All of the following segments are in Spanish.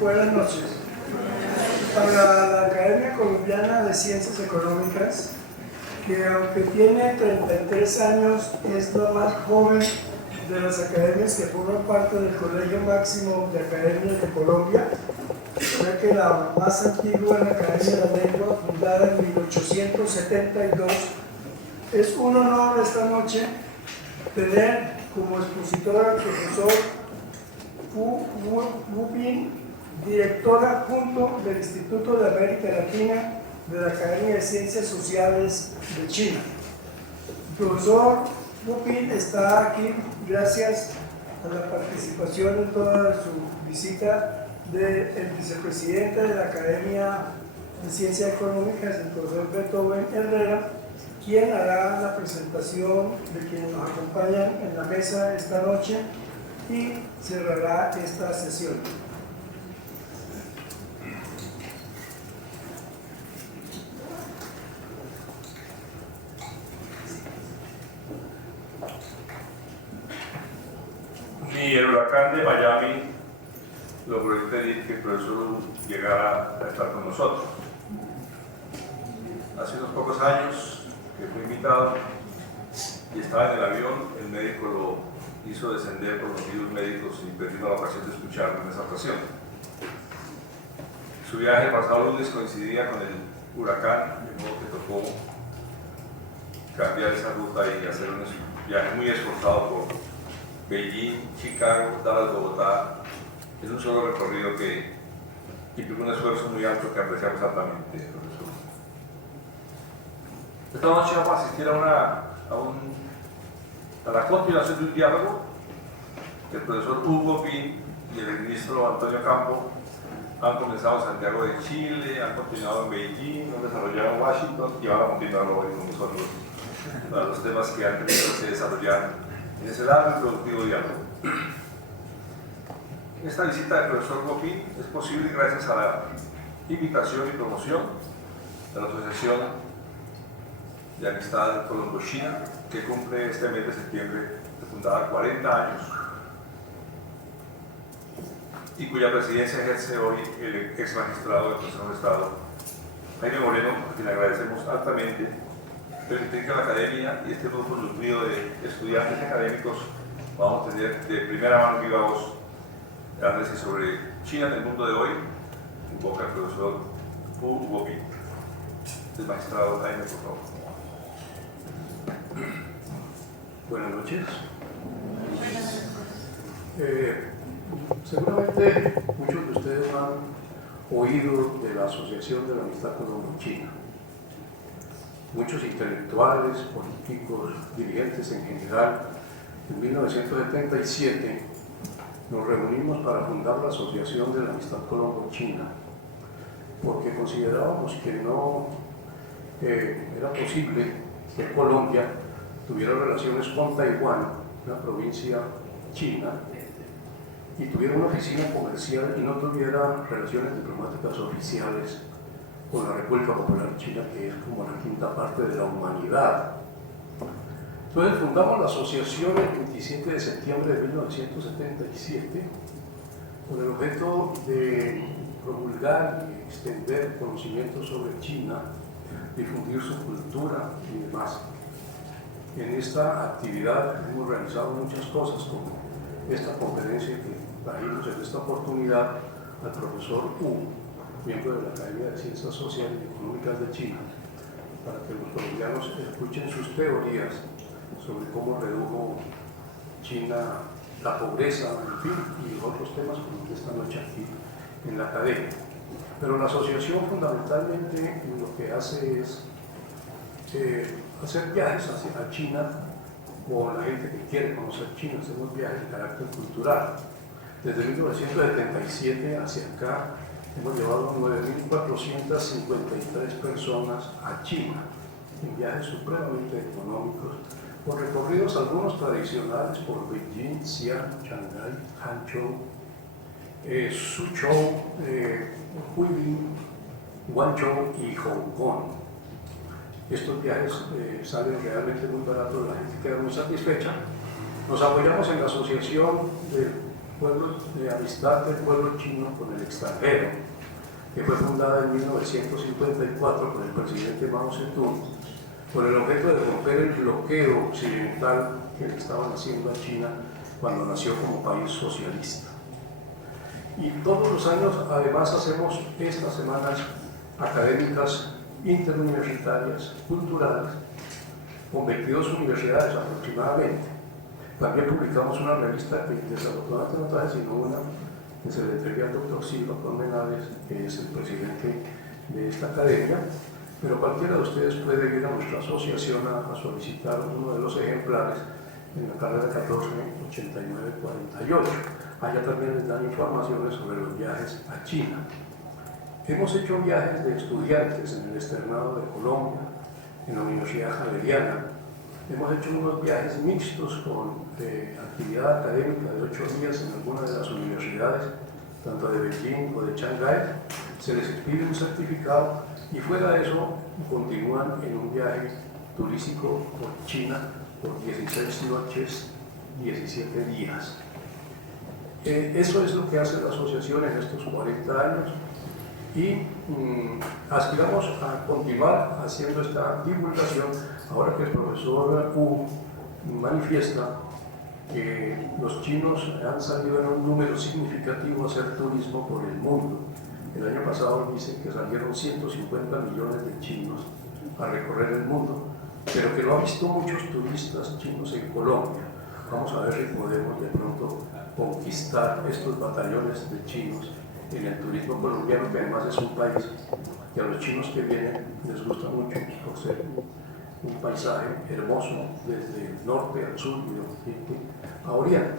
Buenas noches. Para la Academia Colombiana de Ciencias Económicas, que aunque tiene 33 años, es la más joven de las academias que forman parte del Colegio Máximo de Academias de Colombia, ya que la más antigua es la Academia de la Lengua, fundada en 1872. Es un honor esta noche tener como expositor al profesor Wu Bin, director adjunto del Instituto de América Latina de la Academia de Ciencias Sociales de China. El profesor Wu Bin está aquí gracias a la participación en toda su visita del vicepresidente de la Academia de Ciencias Económicas, el profesor Beethoven Herrera, quien hará la presentación de quienes nos acompañan en la mesa esta noche y cerrará esta sesión. Ni el huracán de Miami logró impedir que el profesor llegara a estar con nosotros. Hace unos pocos años que fue invitado y estaba en el avión, el médico lo hizo descender por motivos médicos y perdimos la ocasión de escucharlo en esa ocasión. Su viaje el pasado lunes coincidía con el huracán, de modo que tocó cambiar esa ruta y hacer un viaje muy esforzado por Beijing, Chicago, Dallas, Bogotá. Es un solo recorrido que implica un esfuerzo muy alto que apreciamos altamente, profesor. Esta noche vamos a asistir a la continuación de un diálogo que el profesor Hugo Bin y el ministro Antonio Campo han comenzado en Santiago de Chile, han continuado en Beijing, han desarrollado en Washington y ahora continuarlo hoy con nosotros para los temas que han tenido que desarrollar en ese largo y productivo diálogo. Esta visita del profesor Hugo Bin es posible gracias a la invitación y promoción de la Asociación de Amistad Colombo-China, que cumple este mes de septiembre de fundada 40 años y cuya presidencia ejerce hoy el ex magistrado del Consejo de Estado, Jaime Moreno, a quien agradecemos altamente permitir que la academia y este grupo nutrido de estudiantes académicos vamos a tener de primera mano viva voz análisis sobre China en el mundo de hoy, invoca el profesor Hugo Bin. El magistrado Jaime, por favor. Buenas noches. Seguramente muchos de ustedes han oído de la Asociación de la Amistad Colombo-China. Muchos intelectuales, políticos, dirigentes en general, en 1977 nos reunimos para fundar la Asociación de la Amistad Colombo-China, porque considerábamos que no era posible que Colombia tuviera relaciones con Taiwán, una provincia china, y tuviera una oficina comercial y no tuviera relaciones diplomáticas oficiales con la República Popular China, que es como la quinta parte de la humanidad. Entonces fundamos la asociación el 27 de septiembre de 1977 con el objeto de promulgar y extender conocimientos sobre China, difundir su cultura y demás. En esta actividad hemos realizado muchas cosas, como esta conferencia que trajimos en esta oportunidad al profesor Wu, miembro de la Academia de Ciencias Sociales y Económicas de China, para que los colombianos escuchen sus teorías sobre cómo redujo China la pobreza, en fin, y otros temas como esta noche aquí en la academia. Pero la asociación fundamentalmente lo que hace es hacer viajes hacia China con la gente que quiere conocer China. Hacemos viajes de carácter cultural. Desde 1977 hacia acá hemos llevado 9.453 personas a China en viajes supremamente económicos, por recorridos algunos tradicionales por Beijing, Xi'an, Shanghái, Hangzhou, Suzhou, Huilin, Guangzhou y Hong Kong. Estos viajes salen realmente muy baratos, la gente queda muy satisfecha. Nos apoyamos en la asociación del de amistad del pueblo chino con el extranjero, que fue fundada en 1954 por el presidente Mao Zedong, con el objeto de romper el bloqueo occidental que le estaban haciendo a China cuando nació como país socialista. Y todos los años además hacemos estas semanas académicas interuniversitarias, culturales, con 22 universidades aproximadamente. También publicamos una revista que desafortunadamente no trae sino una que se le entregué al doctor Silva Colmenares, que es el presidente de esta academia, pero cualquiera de ustedes puede ir a nuestra asociación a solicitar uno de los ejemplares en la carrera 148948. Allá también les dan informaciones sobre los viajes a China. Hemos hecho viajes de estudiantes en el externado de Colombia, en la Universidad Javeriana. Hemos hecho unos viajes mixtos con actividad académica de 8 días en algunas de las universidades, tanto de Beijing o de Shanghái. Se les pide un certificado y fuera de eso continúan en un viaje turístico por China por 16 noches, 17 días. Eso es lo que hace la asociación en estos 40 años y aspiramos a continuar haciendo esta divulgación ahora que el profesor Wu manifiesta que los chinos han salido en un número significativo a hacer turismo por el mundo. El año pasado dicen que salieron 150 millones de chinos a recorrer el mundo, pero que lo han visto muchos turistas chinos en Colombia. Vamos a ver si podemos de pronto conquistar estos batallones de chinos en el turismo colombiano, que además es un país que a los chinos que vienen les gusta mucho por ser un paisaje hermoso desde el norte al sur y de occidente a oriente.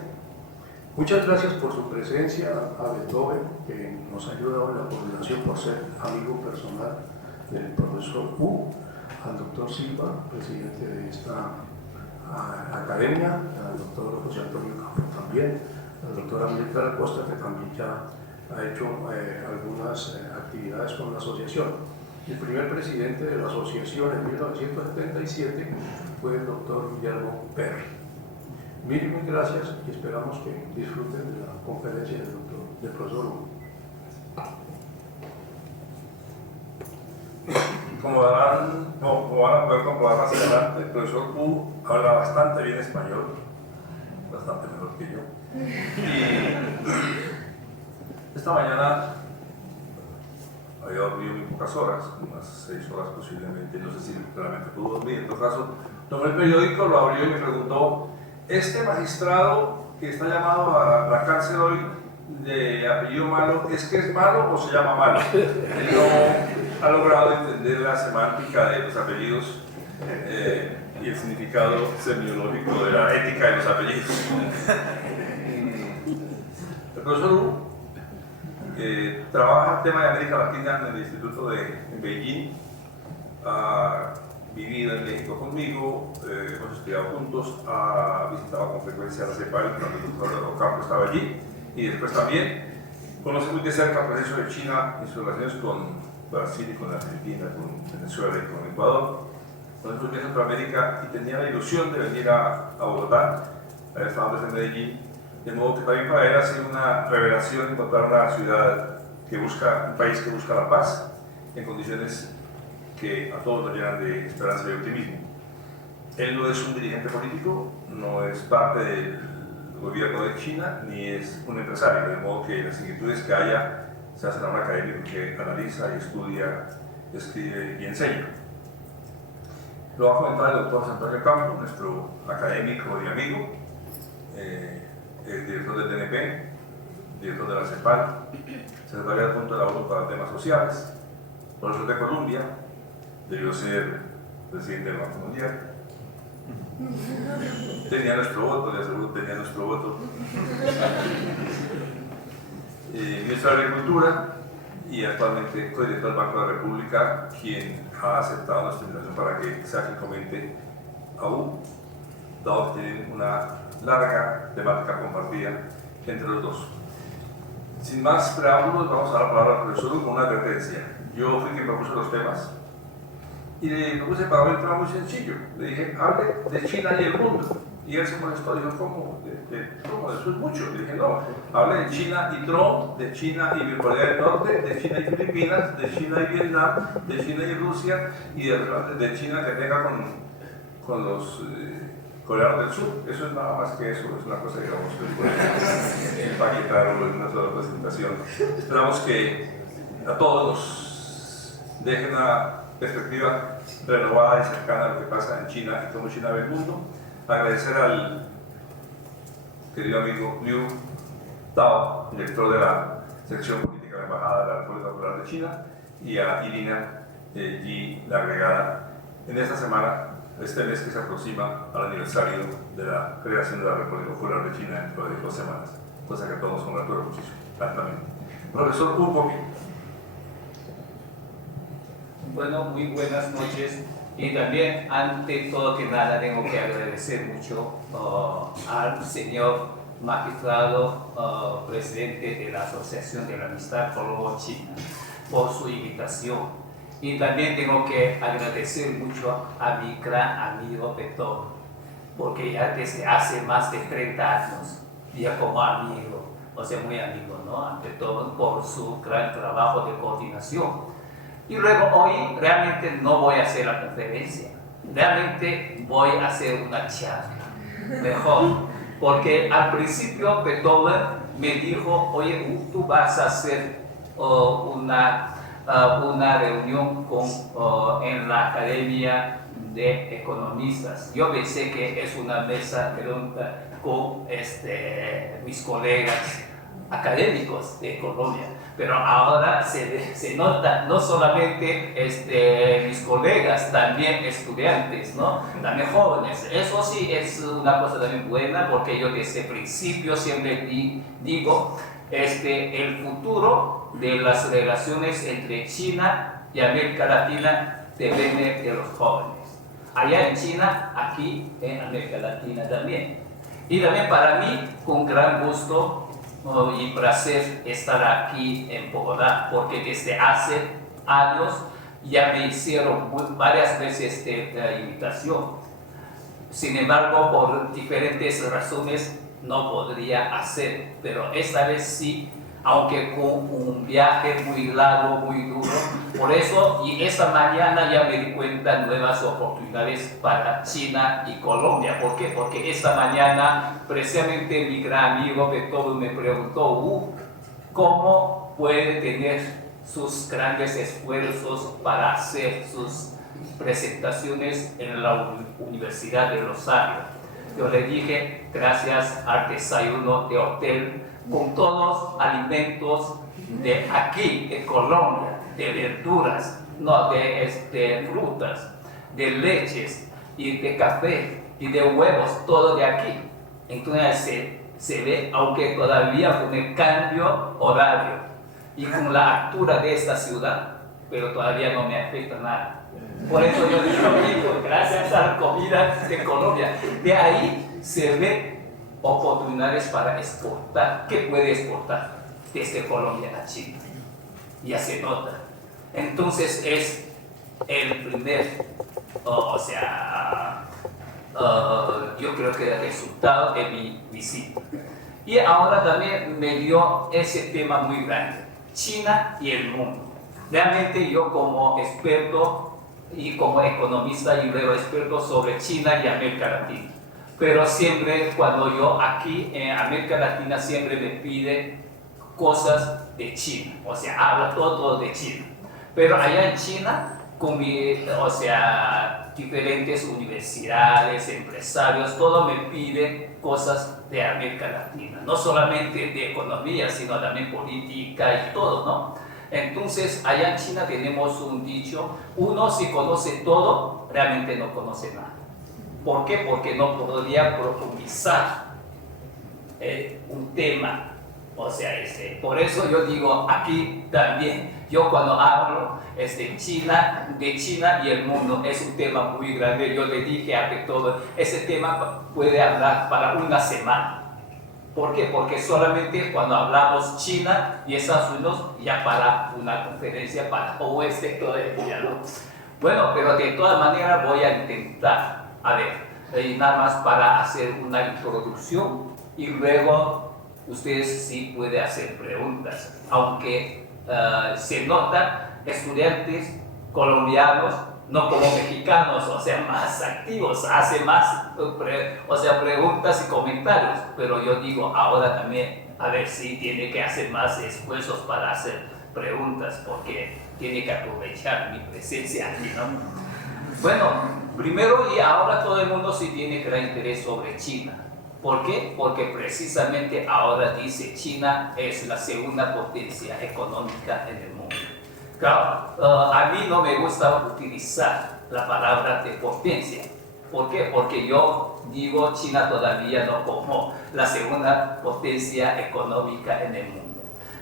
Muchas gracias por su presencia a Beethoven, que nos ha ayudado en la coordinación por ser amigo personal del profesor Wu, al doctor Silva, presidente de esta academia, al doctor José Antonio Campo también, al doctor Amílcar Acosta, que también ya ha hecho algunas actividades con la asociación. El primer presidente de la asociación en 1977 fue el doctor Guillermo Perry. Mil gracias y esperamos que disfruten de la conferencia del profesor Wu. Como van a poder comprobar más adelante, el profesor Wu habla bastante bien español, bastante mejor que yo. Y esta mañana había dormido muy pocas horas, unas 6 horas posiblemente, no sé si realmente pudo dormir. En todo caso, tomé el periódico, lo abrió y me preguntó: ¿este magistrado que está llamado a la cárcel hoy de apellido Malo, es que es malo o se llama Malo? Él no ha logrado entender la semántica de los apellidos y el significado semiológico de la ética de los apellidos. El profesor Wu trabaja el tema de América Latina en el Instituto en Beijing, ha vivido en México conmigo, hemos estudiado juntos, ha visitado con frecuencia la CEPAL cuando el doctor Ocampo estaba allí, y después también conoce muy de cerca el proceso de China y sus relaciones con Brasil y con Argentina, con Venezuela y con Ecuador. Conoce muy bien Centroamérica y tenía la ilusión de venir a Bogotá, estábamos en Medellín, de modo que también para él ha sido una revelación encontrar una ciudad que busca, un país que busca la paz en condiciones que a todos nos llenan de esperanza y optimismo. Él no es un dirigente político, no es parte del gobierno de China, ni es un empresario, de modo que las inquietudes que haya se hacen a un académico que analiza y estudia, escribe y enseña. Lo va a comentar el doctor Antonio Campo, nuestro académico y amigo, el director del DNP, director de la CEPAL, secretario adjunto de la ONU para temas sociales, profesor de Columbia, debió ser presidente del Banco Mundial. Tenía nuestro voto, de seguro tenía nuestro voto. Ministro de Agricultura y actualmente co-director del Banco de la República, quien ha aceptado nuestra invitación para que Sáquil comente a Wu, dado que tienen una larga temática compartida entre los dos. Sin más preámbulos, vamos a dar la palabra al profesor Wu con una advertencia. Yo fui quien propuso los temas y le propuse para un tema muy sencillo. Le dije: hable de China y el mundo. Y él se molestó, dijo, ¿cómo? ¿Cómo? Eso es mucho. Le dije, no, habla de China y Trump, de China y Corea del Norte, de China y Filipinas, de China y Vietnam, de China y Rusia, y de China que tenga con los coreanos del sur. Eso es nada más que eso, es una cosa, digamos, que puede empaquetarlo en una sola presentación. Esperamos que a todos nos deje una perspectiva renovada y cercana a lo que pasa en China y cómo China ve el mundo. Agradecer al querido amigo Liu Tao, director de la sección política de la Embajada de la República Popular de China, y a Irina Yi, la agregada, en esta semana, este mes que se aproxima al aniversario de la creación de la República Popular de China dentro de 2 semanas, cosa que a todos nos congratula muchísimo, altamente. Profesor Hugo. Bueno, muy buenas noches. Y también, ante todo que nada, tengo que agradecer mucho al señor magistrado, presidente de la Asociación de la Amistad Colombo-China, por su invitación. Y también tengo que agradecer mucho a mi gran amigo Beethoven, porque ya desde hace más de 30 años, ya como amigo, o sea, muy amigo, ¿no? A Beethoven por su gran trabajo de coordinación. Y luego hoy realmente no voy a hacer la conferencia, realmente voy a hacer una charla, mejor, porque al principio Beethoven me dijo, oye, tú vas a hacer una reunión en la Academia de Economistas. Yo pensé que es una mesa redonda con mis colegas académicos de Colombia. Pero ahora se nota no solamente mis colegas, también estudiantes, ¿no? También jóvenes. Eso sí es una cosa también buena, porque yo desde el principio siempre digo, el futuro de las relaciones entre China y América Latina depende de los jóvenes. Allá en China, aquí en América Latina también. Y también para mí, con gran gusto y placer estar aquí en Bogotá, porque desde hace años ya me hicieron varias veces esta invitación. Sin embargo, por diferentes razones no podría hacer, pero esta vez sí, aunque con un viaje muy largo, muy duro. Por eso, y esta mañana ya me di cuenta de nuevas oportunidades para China y Colombia. ¿Por qué? Porque esta mañana, precisamente mi gran amigo Beethoven me preguntó, ¿cómo puede tener sus grandes esfuerzos para hacer sus presentaciones en la Universidad de Rosario? Yo le dije, gracias al desayuno de hotel, con todos alimentos de aquí, de Colombia, de verduras, no, de frutas, de leches y de café y de huevos, todo de aquí. Entonces se ve, aunque todavía con el cambio horario y con la altura de esta ciudad, pero todavía no me afecta nada. Por eso yo digo, gracias a la comida de Colombia, de ahí se ve oportunidades para exportar. ¿Qué puede exportar? Desde Colombia a China. Ya se nota. Entonces es el primer, yo creo que el resultado de mi visita. Y ahora también me dio ese tema muy grande, China y el mundo. Realmente yo como experto y como economista y luego experto sobre China y América Latina. Pero siempre cuando yo aquí en América Latina siempre me pide cosas de China, o sea, habla todo de China. Pero allá en China, con diferentes universidades, empresarios, todo me pide cosas de América Latina. No solamente de economía, sino también política y todo, ¿no? Entonces, allá en China tenemos un dicho, uno si conoce todo, realmente no conoce nada. ¿Por qué? Porque no podría profundizar un tema. Por eso yo digo aquí también, yo cuando hablo de China y el mundo, es un tema muy grande. Yo le dije a Beethoven, ese tema puede hablar para una semana. ¿Por qué? Porque solamente cuando hablamos China y Estados Unidos, ya para una conferencia, para todo el día, ¿no? Bueno, pero de todas maneras voy a intentar. A ver, y nada más para hacer una introducción y luego ustedes sí pueden hacer preguntas, aunque se nota estudiantes colombianos, no como mexicanos, o sea, más activos, hacen más preguntas y comentarios, pero yo digo ahora también, a ver si tiene que hacer más esfuerzos para hacer preguntas, porque tiene que aprovechar mi presencia aquí, ¿no? Bueno, primero y ahora todo el mundo sí tiene gran interés sobre China. ¿Por qué? Porque precisamente ahora dice China es la segunda potencia económica en el mundo. Claro, a mí no me gusta utilizar la palabra de potencia. ¿Por qué? Porque yo digo China todavía no como la segunda potencia económica en el mundo.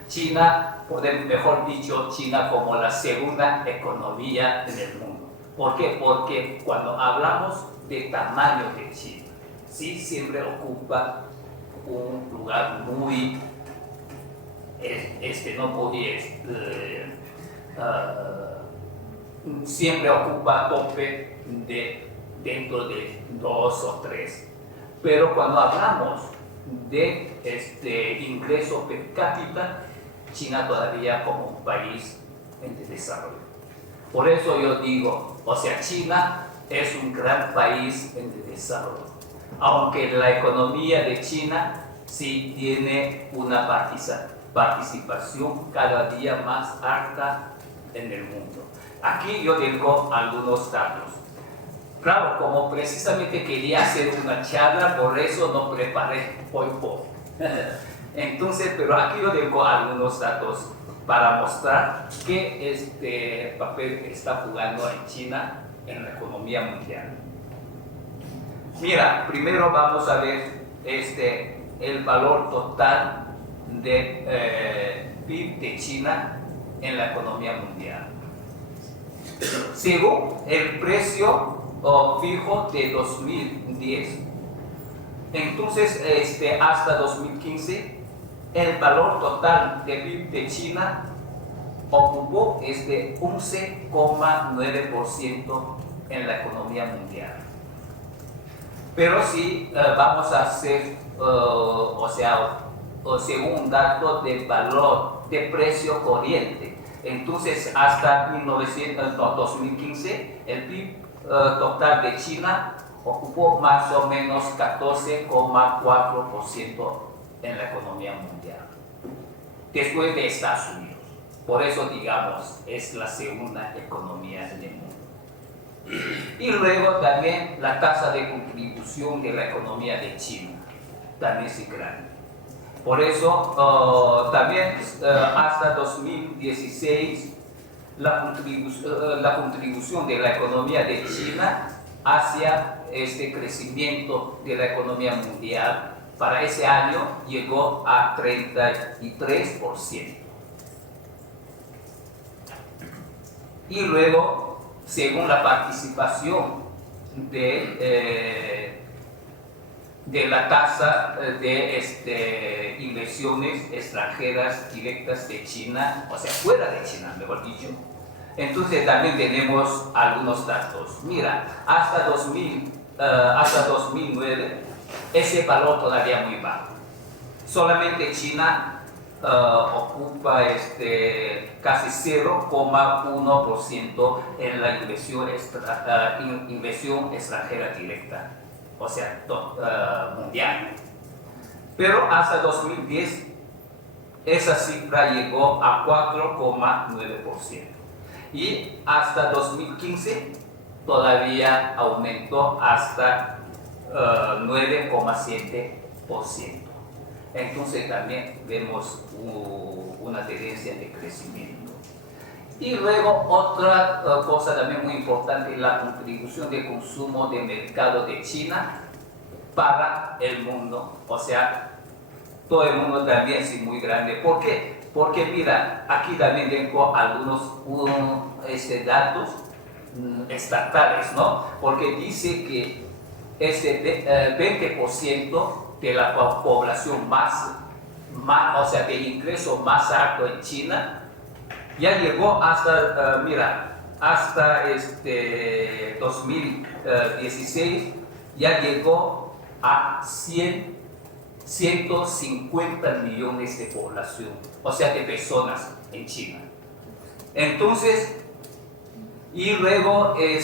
China, mejor dicho, China como la segunda economía en el mundo. ¿Por qué? Porque cuando hablamos de tamaño de China, sí siempre ocupa un lugar muy, siempre ocupa tope dentro de 2 o 3. Pero cuando hablamos de ingreso per cápita, China todavía como un país en desarrollo. Por eso yo digo, o sea, China es un gran país en desarrollo, aunque la economía de China sí tiene una participación cada día más alta en el mundo. Aquí yo tengo algunos datos. Claro, como precisamente quería hacer una charla, por eso no preparé PowerPoint. Entonces, pero aquí yo tengo algunos datos para mostrar qué este papel está jugando en China en la economía mundial. Mira, primero vamos a ver el valor total de PIB de China en la economía mundial. Según el precio fijo de 2010, entonces hasta 2015, el valor total de PIB de China ocupó 11,9% en la economía mundial. Pero si vamos a hacer, según un dato de valor de precio corriente, entonces hasta 2015 el PIB total de China ocupó más o menos 14,4% en la economía mundial, después de Estados Unidos. Por eso, digamos, es la segunda economía en el mundo. Y luego también la tasa de contribución de la economía de China también es grande. Por eso, también hasta 2016, la contribución de la economía de China hacia este crecimiento de la economía mundial para ese año llegó a 33%. Y luego, según la participación de la tasa de inversiones extranjeras directas de China, o sea, fuera de China, mejor dicho, entonces también tenemos algunos datos. Mira, hasta 2009, ese valor todavía muy bajo. Solamente China ocupa casi 0,1% en la inversión extranjera directa, o sea, mundial. Pero hasta 2010, esa cifra llegó a 4,9%. Y hasta 2015 todavía aumentó hasta 9,7%. Entonces también vemos una tendencia de crecimiento. Y luego otra cosa también muy importante, la contribución de consumo de mercado de China para el mundo. O sea, todo el mundo también es muy grande. ¿Por qué? Porque mira, aquí también tengo algunos datos estatales, ¿no? Porque dice que 20% de la población o sea, de ingreso más alto en China, ya llegó hasta 2016, ya llegó a 150 millones de población, o sea, de personas en China. Entonces, y luego el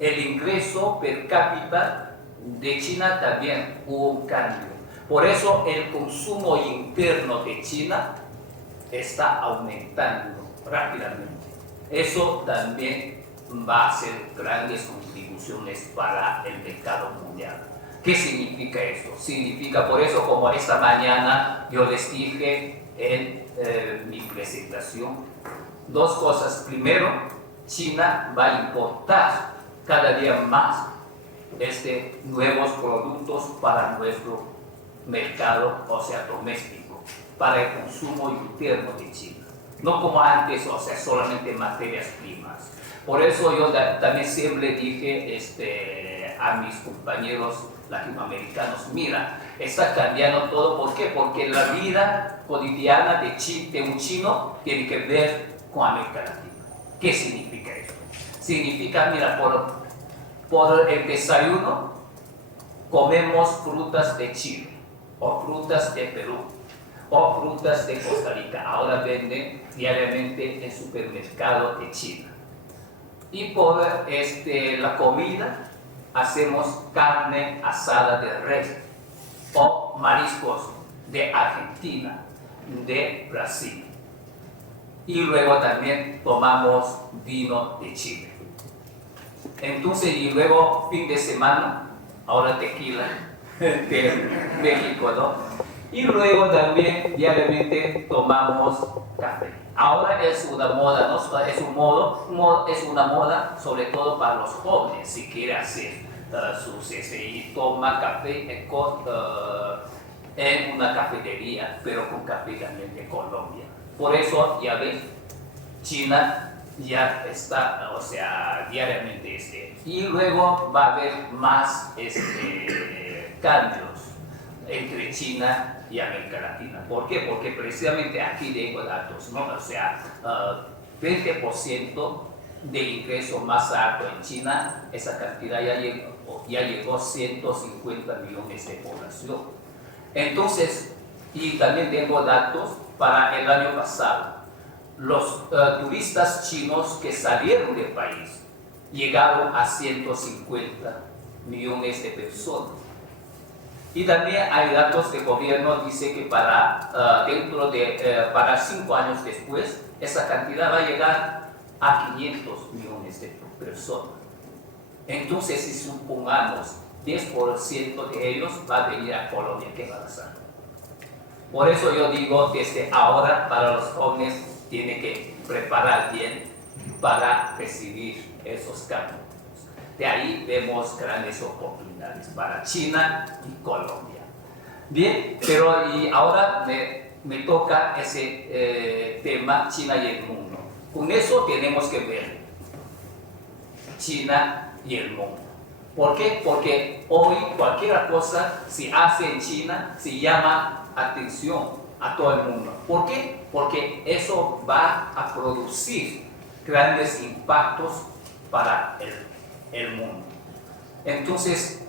ingreso per cápita de China también hubo un cambio. Por eso el consumo interno de China está aumentando rápidamente. Eso también va a hacer grandes contribuciones para el mercado mundial. ¿Qué significa eso? Significa, por eso, como esta mañana yo les dije en mi presentación, dos cosas. Primero, China va a importar cada día más nuevos productos para nuestro mercado, o sea, doméstico, para el consumo interno de China. No como antes, o sea, solamente materias primas. Por eso yo también siempre dije a mis compañeros latinoamericanos, mira, está cambiando todo. ¿Por qué? Porque la vida cotidiana de un chino tiene que ver con América Latina. ¿Qué significa eso? Significa, mira, por el desayuno comemos frutas de Chile, o frutas de Perú, o frutas de Costa Rica. Ahora venden diariamente en supermercado de China. Y por la comida hacemos carne asada de res o mariscos de Argentina, de Brasil. Y luego también tomamos vino de Chile. Entonces, y luego fin de semana, ahora tequila de México, ¿no? Y luego también diariamente tomamos café. Ahora es una moda, ¿no? Es una moda sobre todo para los jóvenes, si quiere hacer y toma café en una cafetería, pero con café también de Colombia. Por eso, ya ves, China ya está, o sea, diariamente y luego va a haber más cambios entre China y América Latina. ¿Por qué? Porque precisamente aquí tengo datos, ¿no? O sea, 20% del ingreso más alto en China, esa cantidad ya llegó a 150 millones de población. Entonces, y también tengo datos para el año pasado. Los turistas chinos que salieron del país llegaron a 150 millones de personas. Y también hay datos del gobierno, dice que para 5 años después, esa cantidad va a llegar a 500 millones de personas. Entonces, si supongamos 10% de ellos va a venir a Colombia, ¿qué va a pasar? Por eso yo digo, desde ahora para los jóvenes tiene que preparar bien para recibir esos cambios. De ahí vemos grandes oportunidades para China y Colombia. Bien, pero y ahora me toca ese tema, China y el mundo. Con eso tenemos que ver China y el mundo. ¿Por qué? Porque hoy cualquier cosa si hace en China se llama atención a todo el mundo. ¿Por qué? Porque eso va a producir grandes impactos para el mundo. Entonces,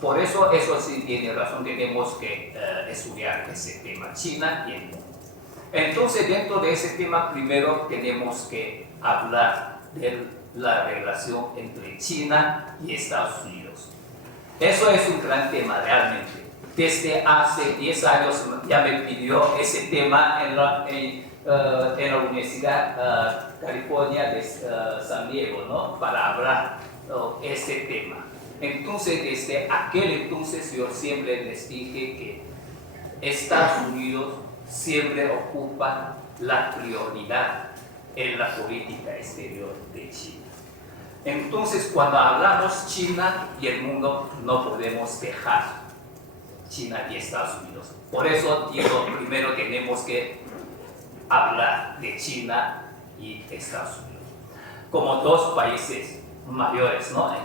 por eso sí tiene razón, tenemos que estudiar ese tema, China y el mundo. Entonces, dentro de ese tema, primero tenemos que hablar de la relación entre China y Estados Unidos. Eso es un gran tema realmente. Desde hace 10 años ya me pidió ese tema en la Universidad California de San Diego, ¿no? Para hablar ese tema. Entonces, desde aquel entonces yo siempre les dije que Estados Unidos siempre ocupa la prioridad en la política exterior de China. Entonces, cuando hablamos China y el mundo, no podemos dejar China y Estados Unidos. Por eso digo, primero tenemos que hablar de China y Estados Unidos como dos países mayores, ¿no?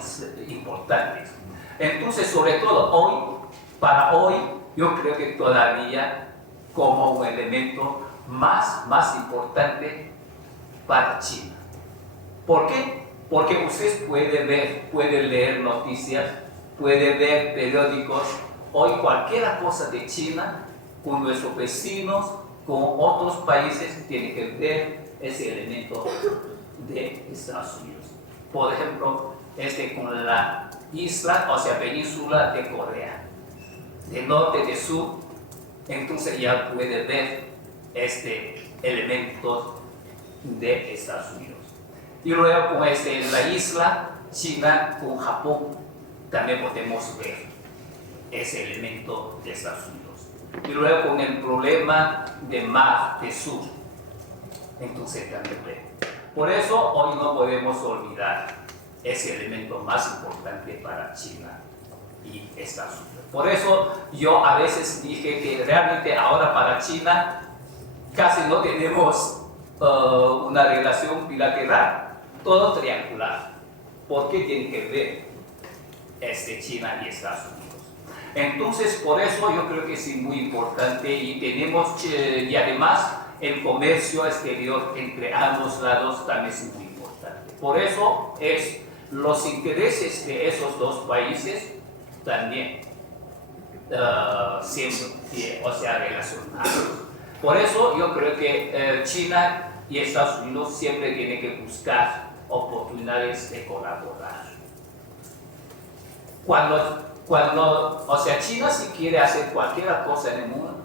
Importantes. Entonces, sobre todo para hoy, yo creo que todavía como un elemento más importante para China. ¿Por qué? Porque ustedes pueden leer noticias puede ver periódicos, hoy cualquier cosa de China, con nuestros vecinos, con otros países, tiene que ver ese elemento de Estados Unidos. Por ejemplo, con la isla, o sea, península de Corea, de norte, de sur, entonces ya puede ver elemento de Estados Unidos. Y luego con la isla China con Japón, también podemos ver ese elemento de Estados Unidos. Y luego con el problema de mar de sur, entonces también ve. Por eso hoy no podemos olvidar ese elemento más importante para China y Estados Unidos. Por eso yo a veces dije que realmente ahora para China casi no tenemos una relación bilateral, todo triangular. ¿Por qué tiene que ver China y Estados Unidos? Entonces, por eso yo creo que es muy importante y tenemos, y además el comercio exterior entre ambos lados también es muy importante. Por eso los intereses de esos dos países también siempre, o sea, relacionados. Por eso yo creo que China y Estados Unidos siempre tienen que buscar oportunidades de colaborar. O sea, China si quiere hacer cualquier cosa en el mundo,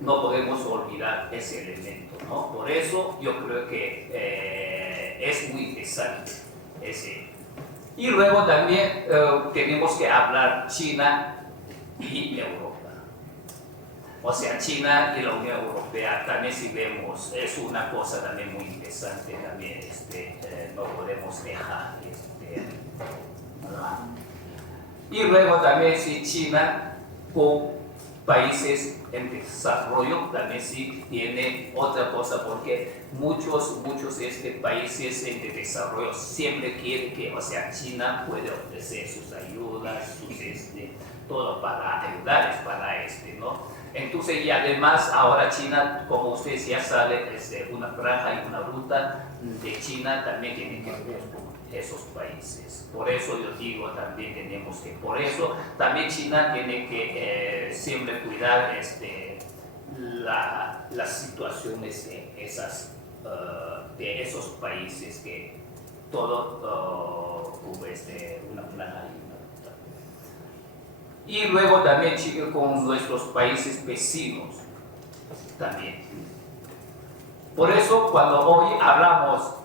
no podemos olvidar ese elemento, ¿no? Por eso yo creo que es muy interesante ese. Y luego también tenemos que hablar China y Europa. O sea, China y la Unión Europea también si vemos, es una cosa también muy interesante, también no podemos dejar. Y luego también si China con países en desarrollo también sí tiene otra cosa, porque muchos países en desarrollo siempre quieren que, o sea, China puede ofrecer sus ayudas, todo para ayudarles para ¿no? Entonces, y además ahora China, como ustedes ya saben, una franja y una ruta de China también tiene que ver con esos países. Por eso yo digo también tenemos que, por eso también China tiene que siempre cuidar las situaciones de esos países que todo cubre una franja y una ruta. Y luego también Chile con nuestros países vecinos también. Por eso cuando hoy hablamos,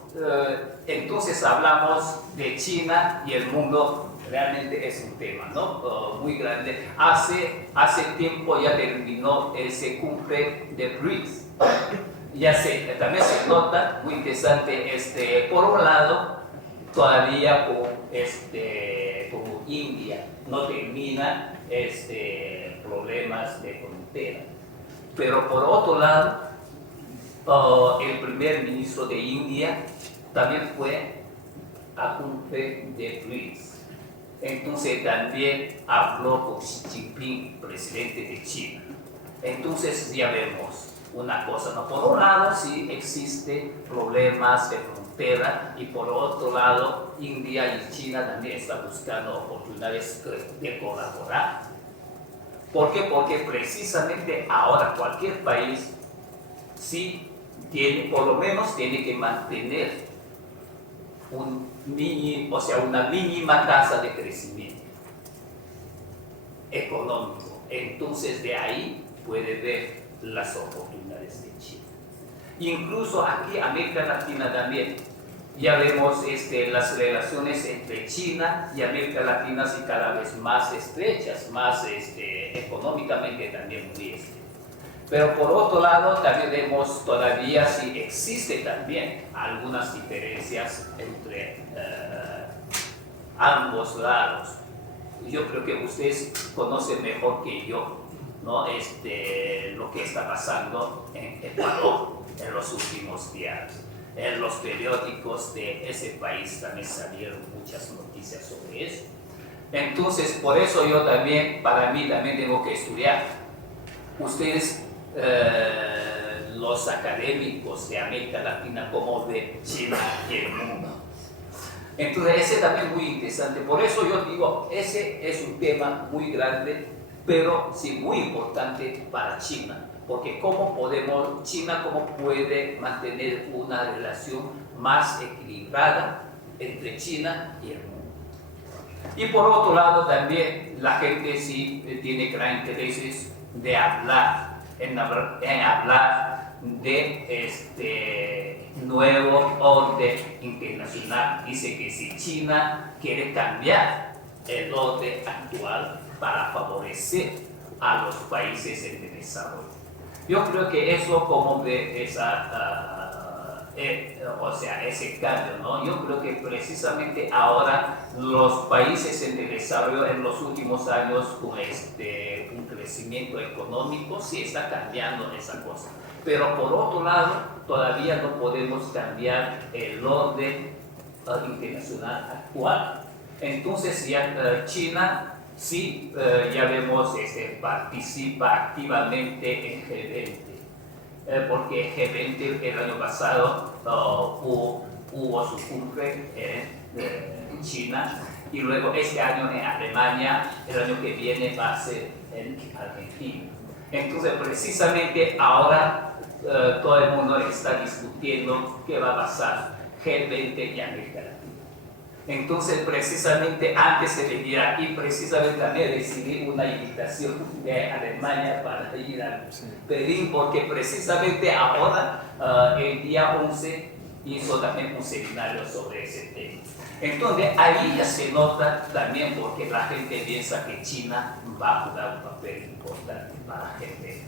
entonces hablamos de China y el mundo, realmente es un tema, ¿no? Muy grande. Hace tiempo ya terminó ese cumple de BRICS. También se nota, muy interesante, por un lado, todavía como India no termina problemas de frontera. Pero por otro lado, el primer ministro de India también fue a cumple de BRICS. Entonces también habló con Xi Jinping, presidente de China. Entonces ya vemos una cosa, ¿no? Por un lado sí existen problemas de frontera y por otro lado India y China también están buscando oportunidades de colaborar. ¿Por qué? Porque precisamente ahora cualquier país sí tiene, por lo menos tiene que mantener una mínima tasa de crecimiento económico. Entonces de ahí puede ver las oportunidades de China. Incluso aquí en América Latina también ya vemos las relaciones entre China y América Latina y cada vez más estrechas, más económicamente también muy estrechas. Pero por otro lado también vemos todavía si existe también algunas diferencias entre ambos lados. Yo creo que ustedes conocen mejor que yo, ¿no? Lo que está pasando en Ecuador en los últimos días. En los periódicos de ese país también salieron muchas noticias sobre eso. Entonces, por eso yo también, para mí también tengo que estudiar. Ustedes, los académicos de América Latina, cómo ven China y el mundo. Entonces ese también es muy interesante. Por eso yo digo, ese es un tema muy grande, pero sí muy importante para China. Porque China cómo puede mantener una relación más equilibrada entre China y el mundo. Y por otro lado también la gente sí tiene gran interés de hablar, en hablar de nuevo orden internacional. Dice que si China quiere cambiar el orden actual para favorecer a los países en desarrollo. Yo creo que eso como de ese cambio, ¿no? Yo creo que precisamente ahora los países en desarrollo en los últimos años con un crecimiento económico sí está cambiando esa cosa. Pero por otro lado, todavía no podemos cambiar el orden internacional actual. Entonces ya China sí, ya vemos, participa activamente en G20. Porque G20 el año pasado hubo su cumbre en China y luego este año en Alemania, el año que viene va a ser en Argentina. Entonces precisamente ahora todo el mundo está discutiendo qué va a pasar G20 y América Latina. Entonces precisamente antes de venir aquí, precisamente también recibí una invitación de Alemania para ir a Berlín, porque precisamente ahora, el día 11, hizo también un seminario sobre ese tema. Entonces ahí ya se nota también porque la gente piensa que China va a jugar un papel importante para la gente.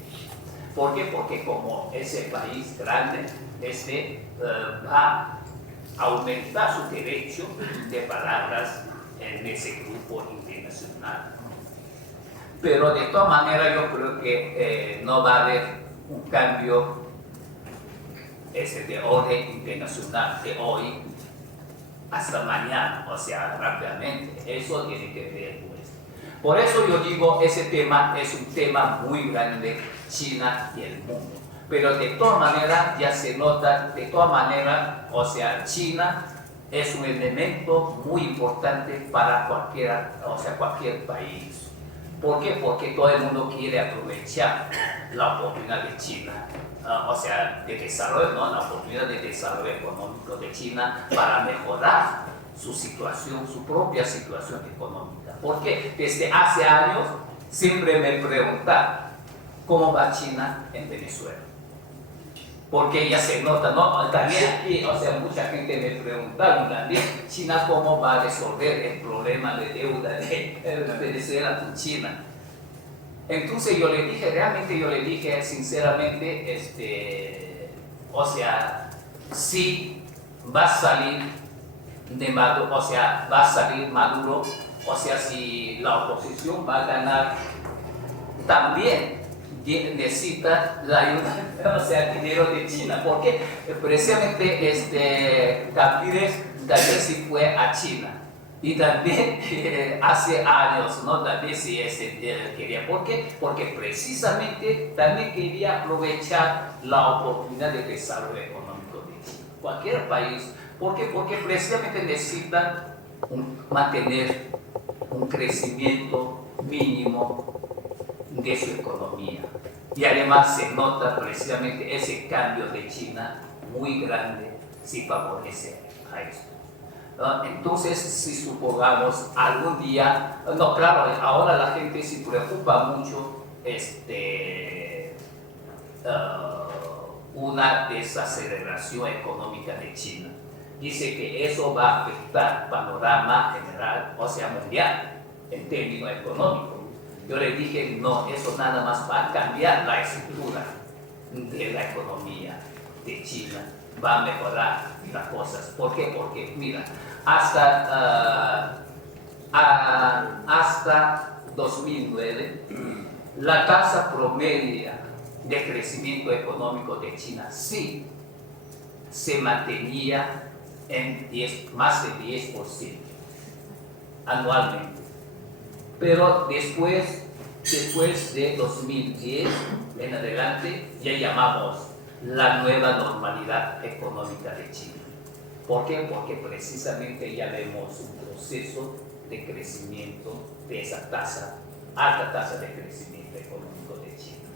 ¿Por qué? Porque como ese país grande, va aumentar su derecho de palabras en ese grupo internacional. Pero de todas maneras yo creo que no va a haber un cambio de orden internacional de hoy hasta mañana, o sea, rápidamente. Eso tiene que ver con esto. Por eso yo digo, ese tema es un tema muy grande, China y el mundo. Pero de todas maneras ya se nota, de todas maneras, o sea, China es un elemento muy importante para cualquier país. ¿Por qué? Porque todo el mundo quiere aprovechar la oportunidad de China, de desarrollo, ¿no? La oportunidad de desarrollo económico de China para mejorar su situación, su propia situación económica. Porque desde hace años siempre me preguntan cómo va China en Venezuela. Porque ya se nota, ¿no? También aquí, mucha gente me preguntaron también, China cómo va a resolver el problema de deuda de Venezuela con China. Entonces yo le dije sinceramente, si va a salir de Maduro, va a salir Maduro, si la oposición va a ganar, también necesita la ayuda, dinero de China, porque precisamente Capriles también sí fue a China y también hace años, ¿no? También sí quería, ¿por qué? Porque precisamente también quería aprovechar la oportunidad de desarrollo económico de China, cualquier país. ¿Por qué? Porque precisamente necesitan mantener un crecimiento mínimo de su economía. Y además se nota precisamente ese cambio de China muy grande si favorece a esto. Entonces, si supongamos algún día, claro, ahora la gente se preocupa mucho una desaceleración económica de China. Dice que eso va a afectar el panorama general, mundial, en términos económicos. Yo le dije, no, eso nada más va a cambiar la estructura de la economía de China, va a mejorar las cosas. ¿Por qué? Porque, mira, hasta 2009, la tasa promedia de crecimiento económico de China sí se mantenía en más de 10% anualmente. Pero después de 2010 en adelante ya llamamos la nueva normalidad económica de China. ¿Por qué? Porque precisamente ya vemos un proceso de crecimiento de esa tasa, alta tasa de crecimiento económico de China.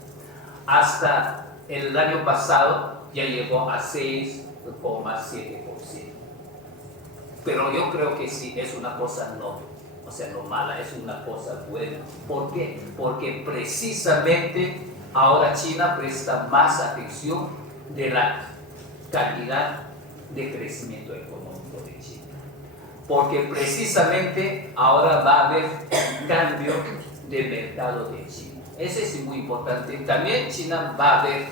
Hasta el año pasado ya llegó a 6,7%. Pero yo creo que sí, es una cosa no mala, es una cosa buena. ¿Por qué? Porque precisamente ahora China presta más atención de la calidad de crecimiento económico de China. Porque precisamente ahora va a haber un cambio de mercado de China. Ese es muy importante. También China va a ver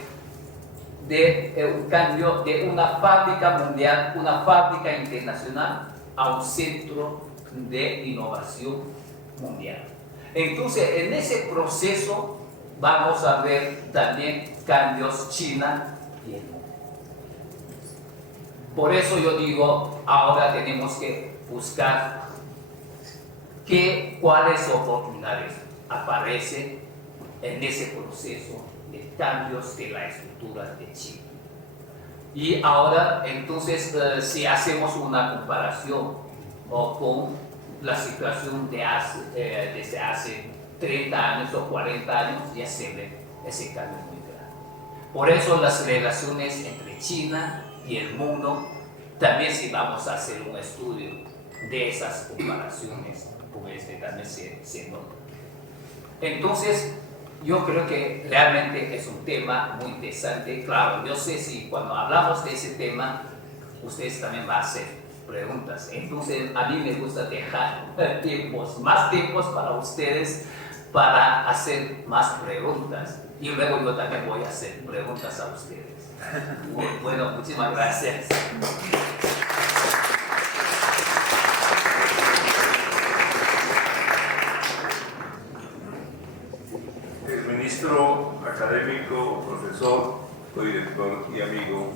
un cambio de una fábrica mundial, una fábrica internacional, a un centro de innovación mundial. Entonces, en ese proceso vamos a ver también cambios China y el mundo. Por eso yo digo, ahora tenemos que buscar cuáles oportunidades aparecen en ese proceso de cambios de la estructura de China. Y ahora, entonces, si hacemos una comparación con la situación desde hace 30 años o 40 años, ya se ve ese cambio muy grande. Por eso las relaciones entre China y el mundo, también si vamos a hacer un estudio de esas comparaciones, pues también se nota. Entonces, yo creo que realmente es un tema muy interesante. Claro, yo sé si cuando hablamos de ese tema, ustedes también van a hacer preguntas. Entonces, a mí me gusta dejar más tiempos para ustedes para hacer más preguntas. Y luego yo también voy a hacer preguntas a ustedes. Bueno, muchísimas gracias. Ministro académico, profesor, codirector y amigo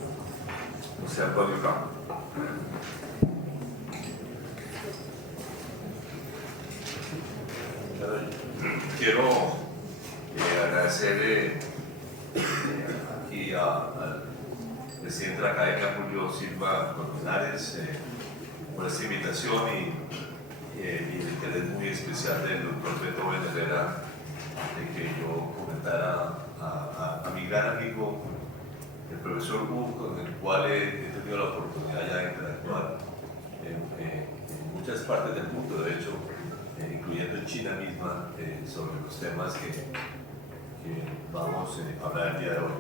José Antonio Campo. Quiero agradecerle aquí al presidente de la Academia, Julio Silva Colmenares, por esta invitación y el interés muy especial del doctor Beto Herrera de que yo comentara a mi gran amigo, el profesor Wu, con el cual he tenido la oportunidad ya de interactuar en muchas partes del mundo, de hecho, incluyendo en China misma, sobre los temas que vamos a hablar el día de hoy.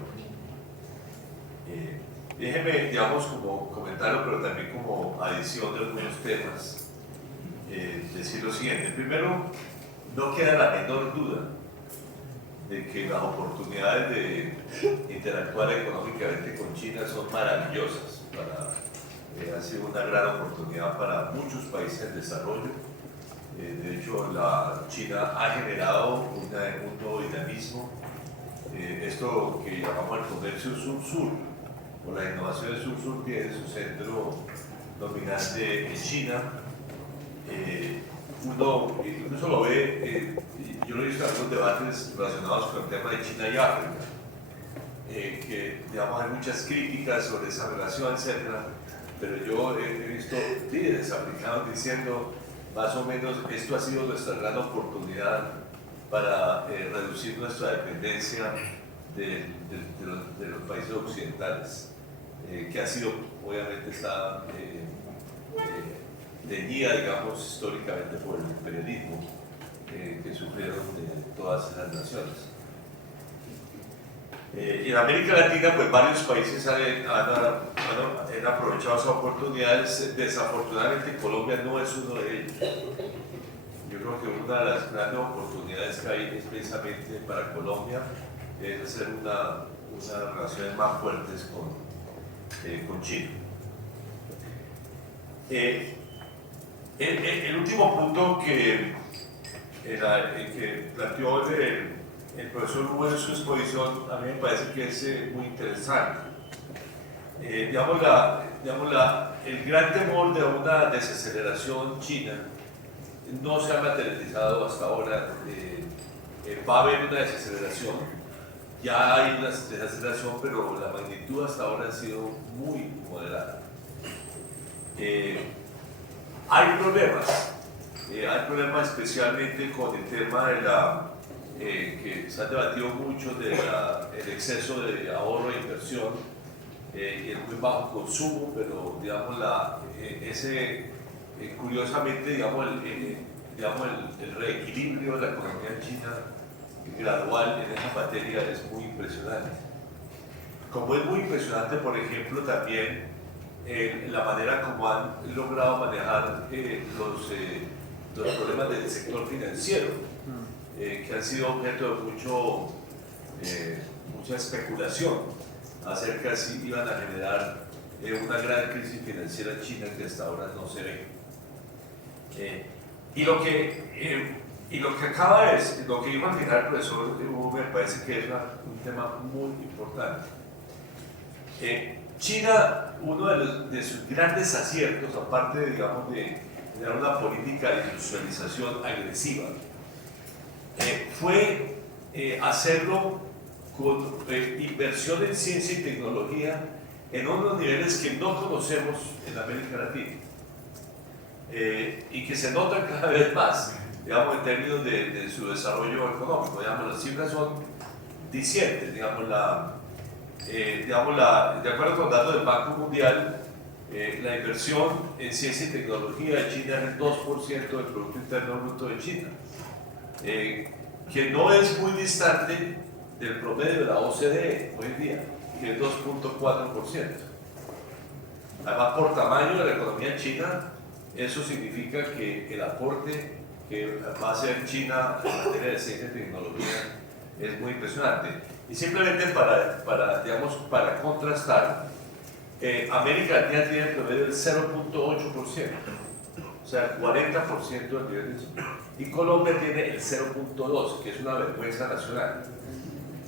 Déjeme, digamos, como comentarlo, pero también como adición de algunos temas, decir lo siguiente. Primero, no queda la menor duda de que las oportunidades de interactuar económicamente con China son maravillosas. Ha sido una gran oportunidad para muchos países en desarrollo. De hecho, China ha generado un nuevo dinamismo. Esto que llamamos el comercio sur-sur, o la innovación sur-sur, tiene su centro dominante en China. Uno incluso lo ve, yo lo he visto en algunos debates relacionados con el tema de China y África, que digamos hay muchas críticas sobre esa relación, etc. Pero yo he visto líderes africanos diciendo más o menos esto ha sido nuestra gran oportunidad para reducir nuestra dependencia de los países occidentales, que ha sido, obviamente está teñida, digamos, históricamente por el imperialismo que sufrieron todas esas naciones. Y en América Latina, pues varios países han aprovechado esas oportunidades. Desafortunadamente, Colombia no es uno de ellos. Yo creo que una de las grandes oportunidades que hay es precisamente para Colombia es hacer unas relaciones más fuertes con China. El último punto que planteó el profesor Wu en su exposición a mí me parece que es muy interesante. El gran temor de una desaceleración china no se ha materializado hasta ahora. Va a haber una desaceleración, ya hay una desaceleración, pero la magnitud hasta ahora ha sido muy moderada. Hay problemas especialmente con el tema de que se ha debatido mucho del exceso de ahorro e inversión y el muy bajo consumo, pero digamos curiosamente digamos el reequilibrio de la economía china gradual en esa materia es muy impresionante. Como es muy impresionante, por ejemplo, también la manera como han logrado manejar los problemas del sector financiero, que han sido objeto de mucha especulación acerca de si iban a generar una gran crisis financiera en China que hasta ahora no se ve. Y lo que acaba es, lo que dijo al final el profesor Hugo, me parece que es un tema muy importante. China, uno de sus grandes aciertos, aparte digamos, de tener una política de industrialización agresiva, fue hacerlo con inversión en ciencia y tecnología en unos niveles que no conocemos en América Latina y que se notan cada vez más, digamos, en términos de su desarrollo económico. Digamos, las cifras son dicientes, digamos, de acuerdo con datos del Banco Mundial, la inversión en ciencia y tecnología de China es el 2% del Producto Interno Bruto de China, que no es muy distante del promedio de la OCDE hoy en día, que es 2.4%. Además, por tamaño de la economía china, eso significa que el aporte que va a hacer China en materia de ciencia y tecnología es muy impresionante. Y simplemente para contrastar, América Latina tiene el promedio del 0.8%, o sea, el 40% del nivel de China. Y Colombia tiene el 0.2%, que es una vergüenza nacional.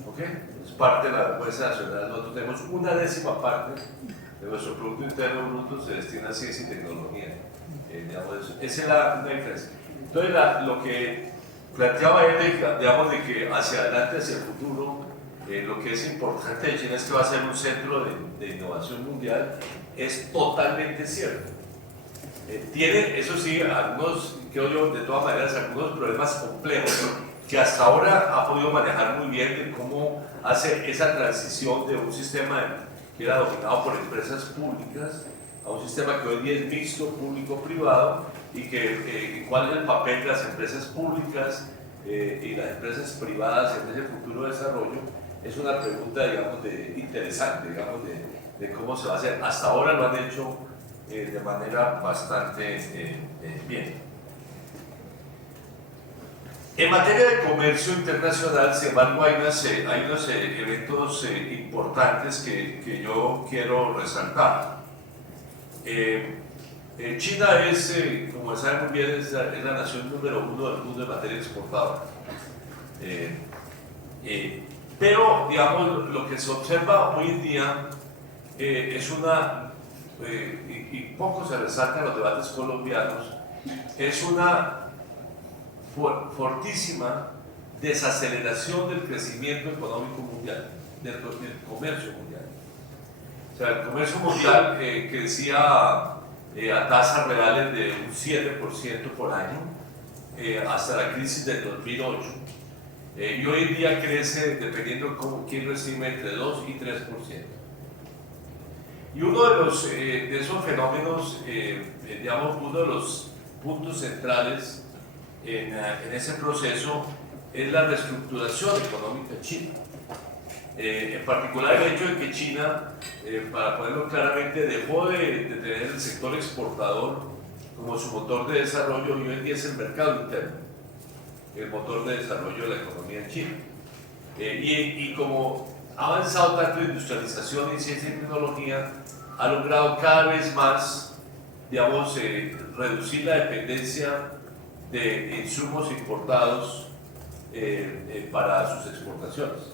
¿Ok? Es parte de la vergüenza nacional. Nosotros tenemos una décima parte de nuestro Producto Interno Bruto se destina a ciencia y tecnología. Esa es una diferencia. Entonces, lo que planteaba él, digamos, de que hacia adelante, hacia el futuro, lo que es importante de China es que va a ser un centro de innovación mundial, es totalmente cierto. Tiene, eso sí, algunos, creo yo, de todas maneras, algunos problemas complejos que hasta ahora ha podido manejar muy bien de cómo hace esa transición de un sistema que era dominado por empresas públicas a un sistema que hoy día es mixto, público-privado, y cuál es el papel de las empresas públicas y las empresas privadas en ese futuro desarrollo. Es una pregunta, digamos, interesante, digamos, de cómo se va a hacer. Hasta ahora lo han hecho de manera bastante bien. En materia de comercio internacional, sin embargo, hay unos eventos importantes que yo quiero resaltar. China es, como saben muy bien, es la nación número 1 del mundo en materia exportadora. Pero, digamos, lo que se observa hoy en día es y poco se resalta en los debates colombianos, es una fortísima desaceleración del crecimiento económico mundial, del comercio mundial. O sea, el comercio mundial crecía a tasas reales de un 7% por año hasta la crisis del 2008. Y hoy en día crece, dependiendo de quién lo estime, entre 2 y 3%. Y uno de esos fenómenos, digamos, uno de los puntos centrales en ese proceso es la reestructuración económica china. En particular el hecho de que China, para ponerlo claramente, dejó de tener el sector exportador como su motor de desarrollo y hoy en día es el mercado interno, el motor de desarrollo de la economía china. Y como ha avanzado tanto en industrialización y ciencia y tecnología, ha logrado cada vez más, digamos, reducir la dependencia de insumos importados para sus exportaciones.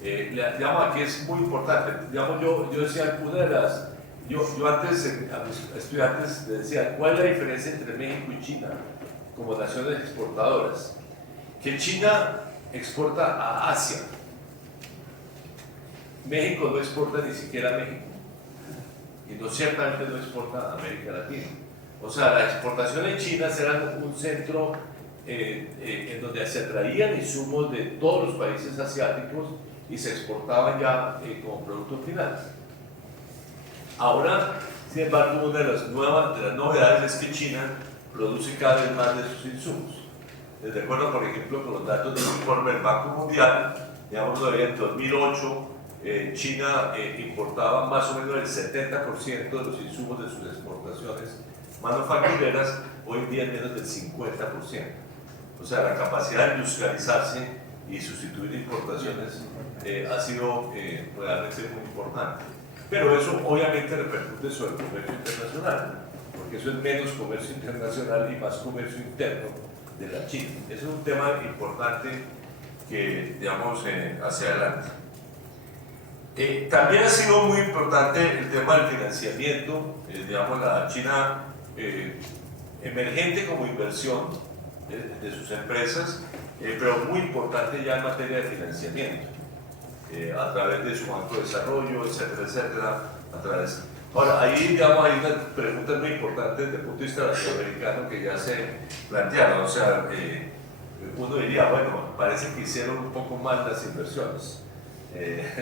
Digamos, aquí es muy importante. Digamos, yo decía, yo antes a mis estudiantes les decía, ¿cuál es la diferencia entre México y China como naciones exportadoras? Que China exporta a Asia. México no exporta ni siquiera a México. y no, ciertamente no exporta a América Latina. O sea, las exportaciones chinas eran un centro en donde se traían insumos de todos los países asiáticos y se exportaban ya como producto final. Ahora, sin embargo, una de las novedades es que China produce cada vez más de sus insumos. De acuerdo, por ejemplo, con los datos del informe del Banco Mundial, digamos, en 2008 China importaba más o menos el 70% de los insumos de sus exportaciones manufactureras, hoy en día menos del 50%. O sea, la capacidad de industrializarse y sustituir importaciones ha sido realmente muy importante. Pero eso obviamente repercute sobre el comercio internacional, porque eso es menos comercio internacional y más comercio interno de la China. Eso es un tema importante que, digamos, hacia adelante. También ha sido muy importante el tema del financiamiento, digamos, la China emergente como inversión de sus empresas, pero muy importante ya en materia de financiamiento, a través de su Banco de Desarrollo, etcétera, etcétera, a través. Ahora, ahí, digamos, hay unas preguntas muy importantes desde el punto de vista latinoamericano que ya se plantearon. O sea, uno diría, bueno, parece que hicieron un poco mal las inversiones.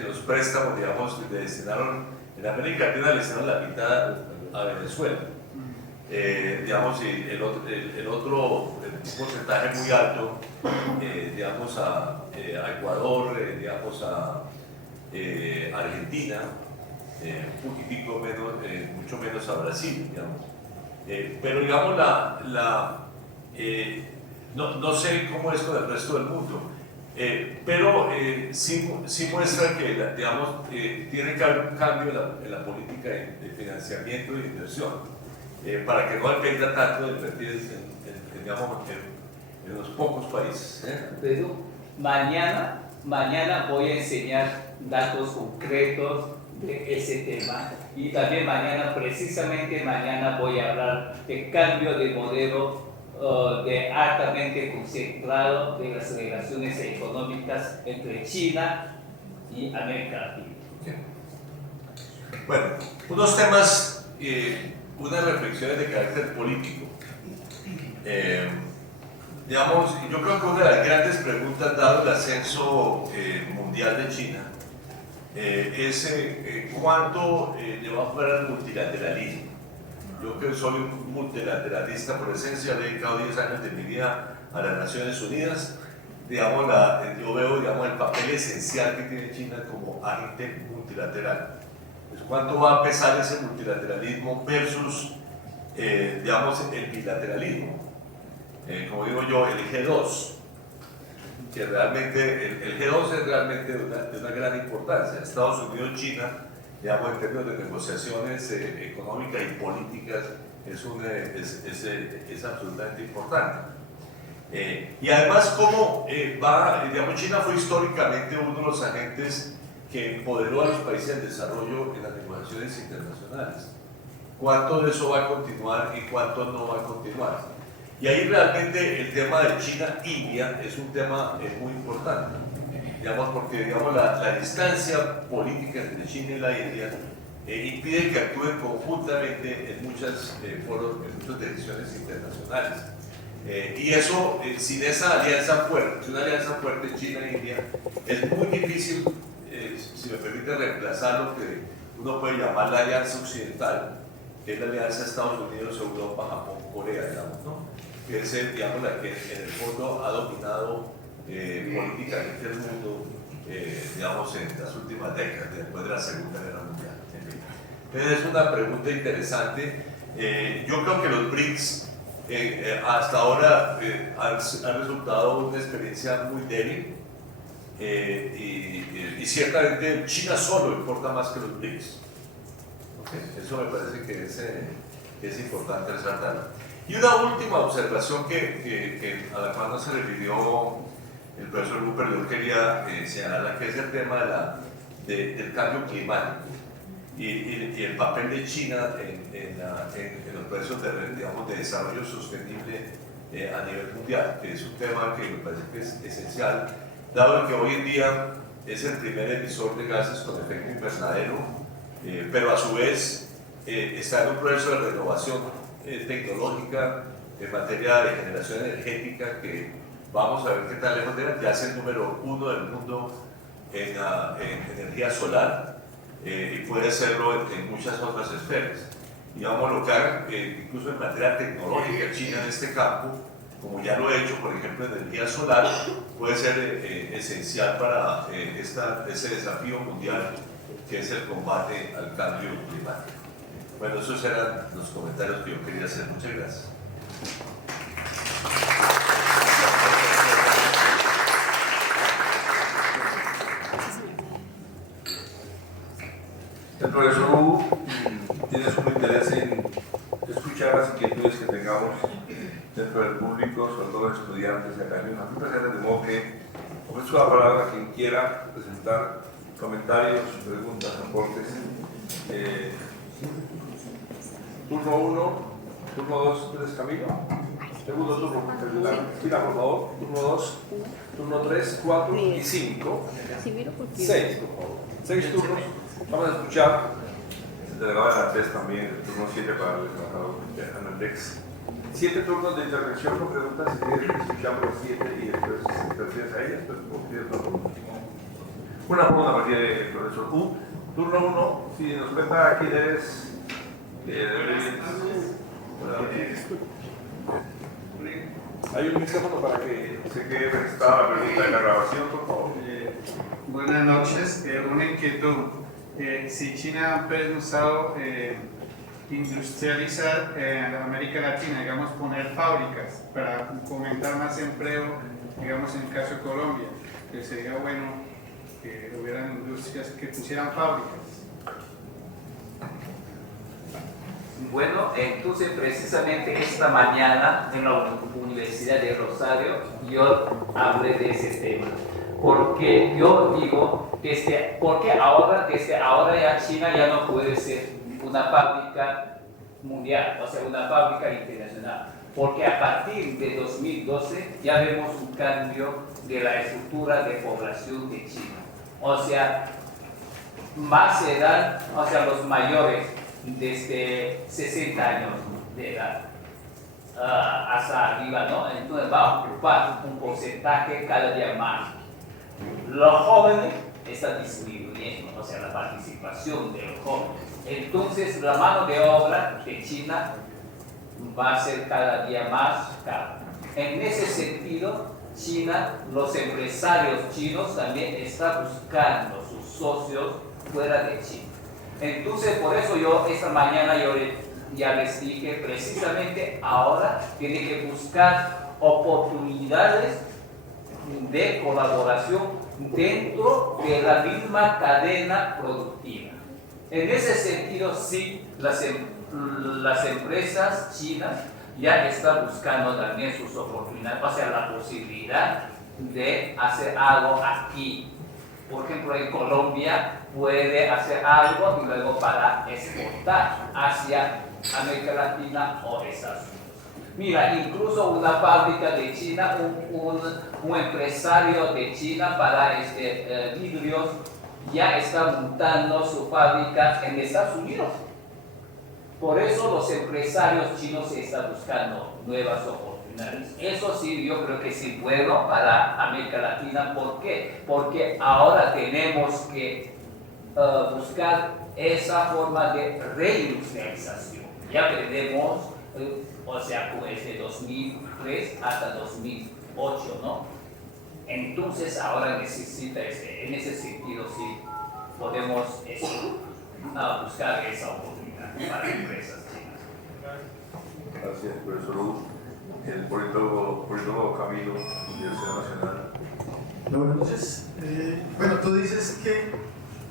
Los préstamos, digamos, le destinaron, en América Latina le destinaron la mitad a Venezuela. Digamos, y el otro un porcentaje muy alto, digamos, a Ecuador, digamos, a Argentina, un poquitico menos, mucho menos a Brasil, digamos. Pero, digamos, no sé cómo es con el resto del mundo, pero sí muestra que, digamos, tiene que haber un cambio en la política de financiamiento y de inversión, para que no dependa tanto de invertir digamos, en los pocos países. Pero mañana voy a enseñar datos concretos de ese tema, y también precisamente mañana voy a hablar de cambio de modelo de altamente concentrado de las relaciones económicas entre China y América Latina. Okay. Bueno, unos temas, unas reflexiones de carácter político. Digamos, yo creo que una de las grandes preguntas, dado el ascenso mundial de China, es cuánto le va a jugar al multilateralismo. Yo que soy un multilateralista por esencia, he dedicado 10 años de mi vida a las Naciones Unidas. Digamos, yo veo, digamos, el papel esencial que tiene China como agente multilateral. Pues, ¿cuánto va a pesar ese multilateralismo versus, digamos, el bilateralismo? Como digo yo, el G2, que realmente, el G2 es realmente de una gran importancia. Estados Unidos, China, digamos, en términos de negociaciones económicas y políticas, es absolutamente importante. Y además, cómo digamos, China fue históricamente uno de los agentes que empoderó a los países en desarrollo en las negociaciones internacionales. ¿Cuánto de eso va a continuar y cuánto no va a continuar? Y ahí realmente el tema de China-India es un tema muy importante, digamos, porque, digamos, la distancia política entre China y la India impide que actúen conjuntamente en muchas foros, en muchas decisiones internacionales. Y eso, sin esa alianza fuerte, una alianza fuerte China-India, es muy difícil, si me permite, reemplazar lo que uno puede llamar la alianza occidental, que es la alianza de Estados Unidos, Europa, Japón, Corea, digamos, ¿no? Que es, digamos, la que en el fondo ha dominado políticamente el mundo, digamos, en las últimas décadas, después de la Segunda Guerra Mundial. Entonces, es una pregunta interesante. Yo creo que los BRICS hasta ahora han resultado una experiencia muy débil, y ciertamente China solo importa más que los BRICS. Okay. Eso me parece que es importante resaltar. Y una última observación a la cual no se refirió el profesor Rupert, yo quería señalar, que es el tema del cambio climático y el papel de China en los procesos de desarrollo sostenible a nivel mundial, que es un tema que me parece que es esencial, dado que hoy en día es el primer emisor de gases con efecto invernadero, pero a su vez está en un proceso de renovación tecnológica en materia de generación energética que vamos a ver qué tal lejos de ya es el número 1 del mundo en energía solar y puede serlo en muchas otras esferas. Y vamos a lograr, incluso en materia tecnológica, China en este campo, como ya lo he hecho, por ejemplo, en energía solar, puede ser esencial para ese desafío mundial que es el combate al cambio climático. Bueno, esos eran los comentarios que yo quería hacer. Muchas gracias. El profesor Wu tiene su interés en escuchar las inquietudes que tengamos dentro del público, sobre todo los estudiantes de academia presentes, de modo que ofrezco la palabra a quien quiera presentar comentarios, preguntas, aportes. Turno 1, turno 2, ¿tú eres Camilo? Segundo turno, fila por favor. Turno 2, turno 3, 4 y 5. 6, por favor. 6 turnos. Vamos a escuchar el delegado de Andes también, el turno 7 para el delegado de Andes. 7 turnos de intervención con preguntas, si quieres escuchamos los 7 y después te refieres a ellas, pues una por una partida del profesor U. Turno 1, si nos cuenta quién eres, hay un micrófono para que se quede registrada la pregunta en la grabación, por favor. Buenas noches, una inquietud. Si China ha pensado industrializar en América Latina, digamos, poner fábricas para fomentar más empleo, digamos, en el caso de Colombia, que sería bueno que hubieran industrias que pusieran fábricas. Bueno, entonces precisamente esta mañana en la Universidad de Rosario yo hablé de ese tema. Porque yo digo, porque desde ahora ya China ya no puede ser una fábrica mundial, o sea, una fábrica internacional. Porque a partir de 2012 ya vemos un cambio de la estructura de población de China. O sea, más edad, o sea, los mayores desde 60 años de edad hasta arriba, ¿no? Entonces va a ocupar un porcentaje cada día más. Los jóvenes están disminuyendo, o sea, la participación de los jóvenes. Entonces, la mano de obra de China va a ser cada día más cara. En ese sentido, China, los empresarios chinos también están buscando sus socios fuera de China. Entonces, por eso yo esta mañana ya les dije, precisamente ahora tienen que buscar oportunidades de colaboración dentro de la misma cadena productiva. En ese sentido, sí, las empresas chinas ya están buscando también sus oportunidades, o sea, la posibilidad de hacer algo aquí. Por ejemplo, en Colombia puede hacer algo y luego para exportar hacia América Latina o Estados Unidos. Mira, incluso una fábrica de China, un empresario de China para vidrios ya está montando su fábrica en Estados Unidos. Por eso los empresarios chinos están buscando nuevas oportunidades. Eso sí, yo creo que sí bueno para América Latina. ¿Por qué? Porque ahora tenemos que buscar esa forma de reindustrialización. Ya tenemos, o sea, desde 2003 hasta 2008, ¿no? Entonces ahora necesita, en ese sentido, sí, podemos buscar esa oportunidad para empresas chinas. Gracias, profesor Wu. El politólogo Camilo, Universidad Nacional. Entonces, bueno, tú dices que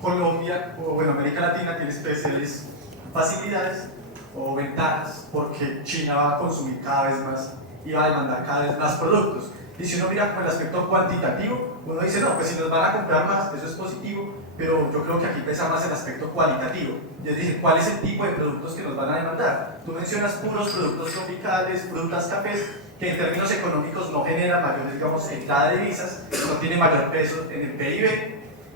Colombia, o bueno, América Latina tiene especiales facilidades o ventajas porque China va a consumir cada vez más y va a demandar cada vez más productos. Y si uno mira como el aspecto cuantitativo, uno dice, no, pues si nos van a comprar más, eso es positivo, pero yo creo que aquí pesa más el aspecto cualitativo. Y es decir, ¿cuál es el tipo de productos que nos van a demandar? Tú mencionas puros productos tropicales, frutas, cafés, que en términos económicos no generan mayores, digamos, entrada de divisas, no tiene mayor peso en el PIB,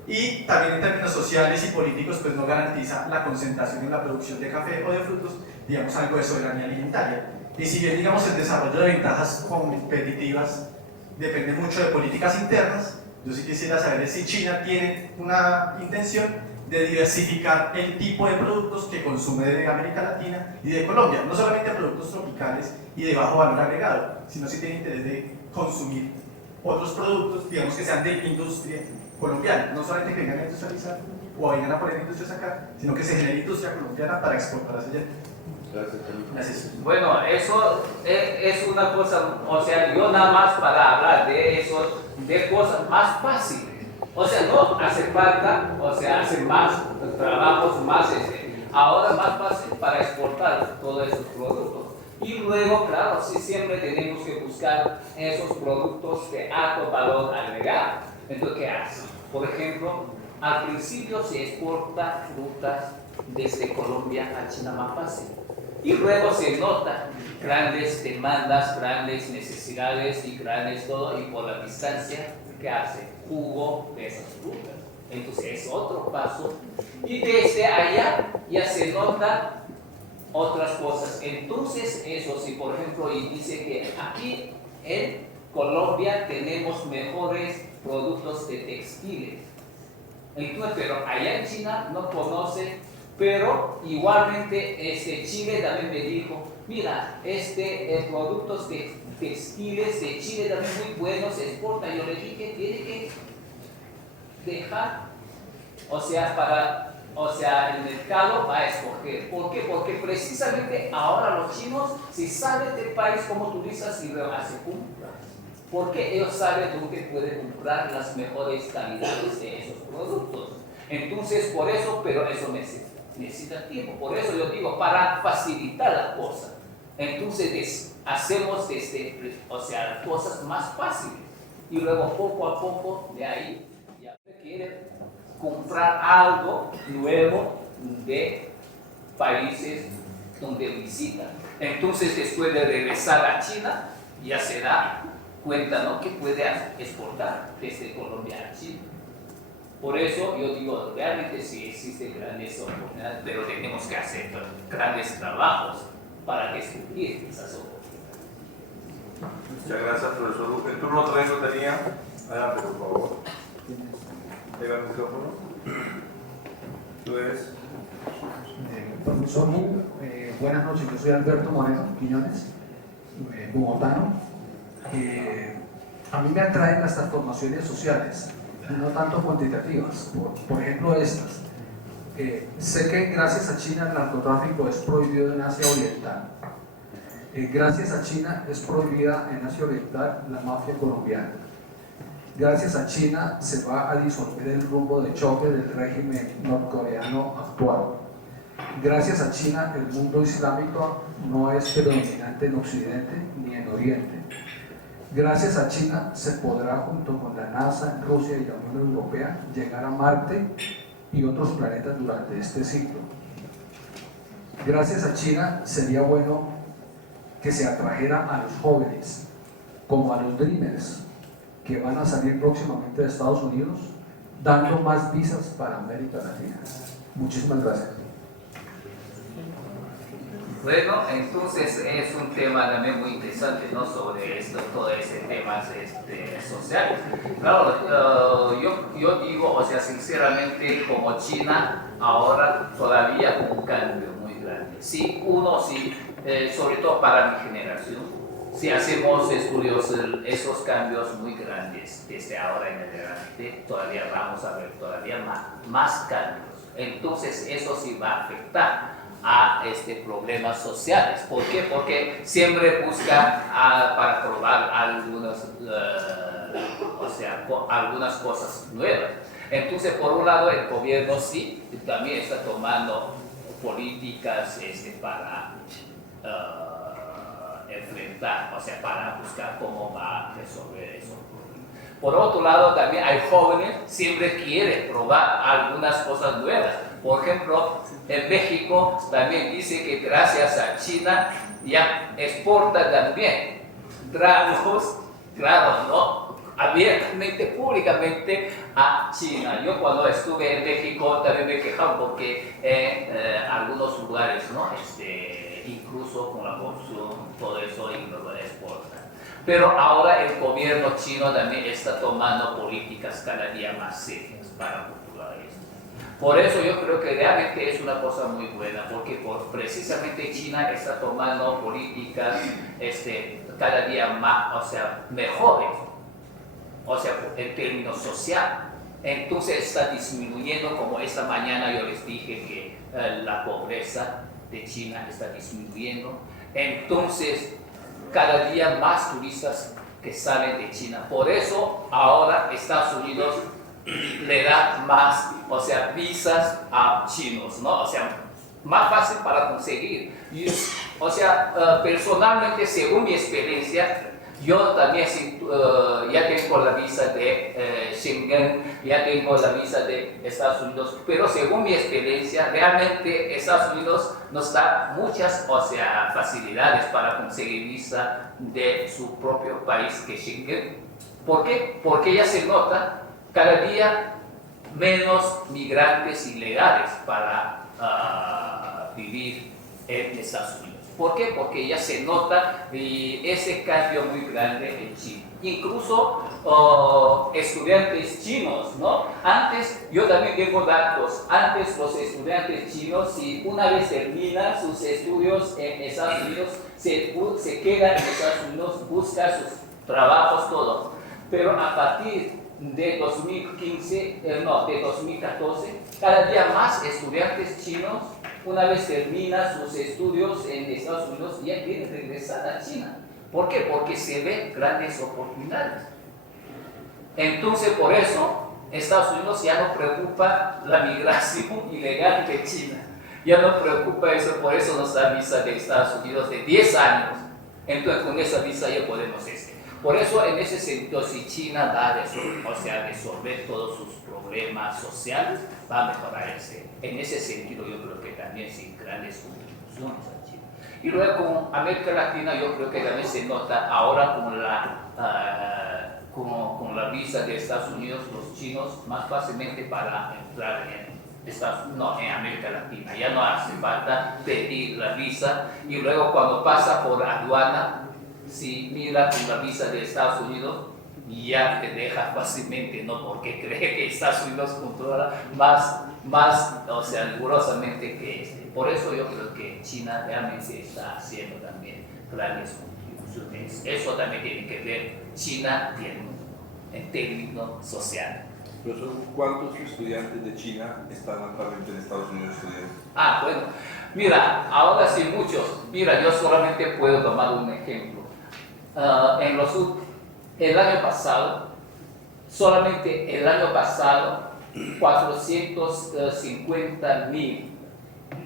y también en términos sociales y políticos pues no garantiza la concentración en la producción de café o de frutos, digamos algo de soberanía alimentaria. Y si bien digamos el desarrollo de ventajas competitivas depende mucho de políticas internas, yo sí quisiera saber si China tiene una intención de diversificar el tipo de productos que consume de América Latina y de Colombia, no solamente productos tropicales y de bajo valor agregado, sino si tiene interés de consumir otros productos, digamos que sean de industria colombiana, no solamente que vengan a industrializar o vengan a poner industrias acá, sino que se genere industria colombiana para exportar hacia allá. Gracias. Bueno, eso es una cosa, o sea, yo nada más para hablar de eso, de cosas más fáciles. O sea, no hace falta, o sea, hace más trabajos, más ahora más fácil para exportar todos esos productos. Y luego, claro, sí siempre tenemos que buscar esos productos de alto valor agregado. Entonces, ¿qué hace? Por ejemplo, al principio se exporta frutas desde Colombia a China más fácil. Y luego se nota grandes demandas, grandes necesidades y grandes todo, y por la distancia, ¿qué hace? Jugo de esas frutas. Entonces es otro paso. Y desde allá ya se nota otras cosas. Entonces eso sí, por ejemplo, y dice que aquí en Colombia tenemos mejores productos de textiles. Entonces, pero allá en China no conoce, pero igualmente Chile también me dijo, mira, productos de textiles de Chile también muy buenos se exportan. Yo le dije, tiene que dejar, o sea, el mercado va a escoger. ¿Por qué? Porque precisamente ahora los chinos, si salen del país como turistas, y lo hacen compras. Porque ellos saben dónde pueden comprar las mejores calidades de esos productos. Entonces, por eso, pero eso necesita tiempo. Por eso yo digo, para facilitar la cosa. Entonces, hacemos cosas más fáciles. Y luego, poco a poco, de ahí, ya quieren comprar algo nuevo de países donde visitan. Entonces, después de regresar a China, ya se da cuenta, ¿no?, que puede exportar desde Colombia a China. Por eso yo digo, realmente sí existen grandes oportunidades, pero tenemos que hacer grandes trabajos para descubrir esas oportunidades. Muchas gracias, profesor. El turno 3 lo tenía. Adelante, por favor. Llega el micrófono. Tú eres. Profesor Wu, buenas noches. Yo soy Alberto Moreno Quiñones, bogotano. A mí me atraen las transformaciones sociales, no tanto cuantitativas, por ejemplo estas. Sé que gracias a China el narcotráfico es prohibido en Asia Oriental. Gracias a China es prohibida en Asia Oriental la mafia colombiana. Gracias a China se va a disolver el rumbo de choque del régimen norcoreano actual. Gracias a China el mundo islámico no es predominante en Occidente ni en Oriente. Gracias a China se podrá, junto con la NASA, Rusia y la Unión Europea, llegar a Marte y otros planetas durante este siglo. Gracias a China sería bueno que se atrajera a los jóvenes, como a los Dreamers, que van a salir próximamente de Estados Unidos, dando más visas para América Latina. Muchísimas gracias. Bueno, entonces es un tema también muy interesante, ¿no?, sobre todo ese tema social. Claro, yo digo, o sea, sinceramente, como China, ahora todavía un cambio muy grande. Sí, sobre todo para mi generación, si hacemos estudios esos cambios muy grandes desde ahora en adelante, todavía vamos a ver todavía más cambios. Entonces eso sí va a afectar a problemas sociales. ¿Por qué? Porque siempre busca para probar algunas cosas nuevas. Entonces, por un lado, el gobierno sí también está tomando políticas para enfrentar, o sea, para buscar cómo va a resolver esos problemas. Por otro lado, también hay jóvenes que siempre quieren probar algunas cosas nuevas. Por ejemplo, en México también dice que gracias a China ya exporta también dragos, claro, ¿no?, abiertamente, públicamente a China. Yo cuando estuve en México también me quejaba porque en algunos lugares, ¿no? Incluso con la corrupción, todo eso y lo exportan. Pero ahora el gobierno chino también está tomando políticas cada día más serias para controlar esto. Por eso yo creo que realmente es una cosa muy buena, porque precisamente China está tomando políticas cada día más, o sea, mejores, o sea, en términos sociales. Entonces está disminuyendo, como esta mañana yo les dije que la pobreza de China está disminuyendo. Entonces, cada día más turistas que salen de China. Por eso ahora Estados Unidos le da más, o sea, visas a chinos, ¿no? O sea, más fácil para conseguir. O sea, personalmente, según mi experiencia, yo también ya tengo la visa de Schengen, ya tengo la visa de Estados Unidos, pero según mi experiencia, realmente Estados Unidos nos da muchas, o sea, facilidades para conseguir visa de su propio país que Schengen. ¿Por qué? Porque ya se nota cada día menos migrantes ilegales para vivir en Estados Unidos. ¿Por qué? Porque ya se nota ese cambio muy grande en China. Incluso estudiantes chinos, ¿no? Antes, yo también tengo datos, antes los estudiantes chinos, si una vez terminan sus estudios en Estados Unidos, se quedan en Estados Unidos, buscan sus trabajos, todo. Pero a partir de 2014, cada día más estudiantes chinos, una vez terminan sus estudios en Estados Unidos, ya quieren regresar a China. ¿Por qué? Porque se ven grandes oportunidades. Entonces, por eso, Estados Unidos ya no preocupa la migración ilegal de China. Ya no preocupa eso, por eso nos da visa de Estados Unidos de 10 años. Entonces, con esa visa ya podemos Por eso, en ese sentido, si China va a resolver todos sus problemas sociales, va a mejorar en ese sentido. Yo creo que también sin grandes contribuciones a China. Y luego con América Latina, yo creo que también se nota ahora con la visa de Estados Unidos, los chinos más fácilmente para entrar en América Latina. Ya no hace falta pedir la visa, y luego cuando pasa por aduana, si mira con la visa de Estados Unidos, ya te deja fácilmente, ¿no? Porque cree que Estados Unidos controla más o sea, rigurosamente que Por eso yo creo que China realmente está haciendo también grandes contribuciones. Eso también tiene que ver China en términos sociales. Profesor, ¿cuántos estudiantes de China están actualmente en Estados Unidos estudiando? Bueno, mira, ahora sí muchos. Mira, yo solamente puedo tomar un ejemplo. El año pasado, solamente el año pasado, 450,000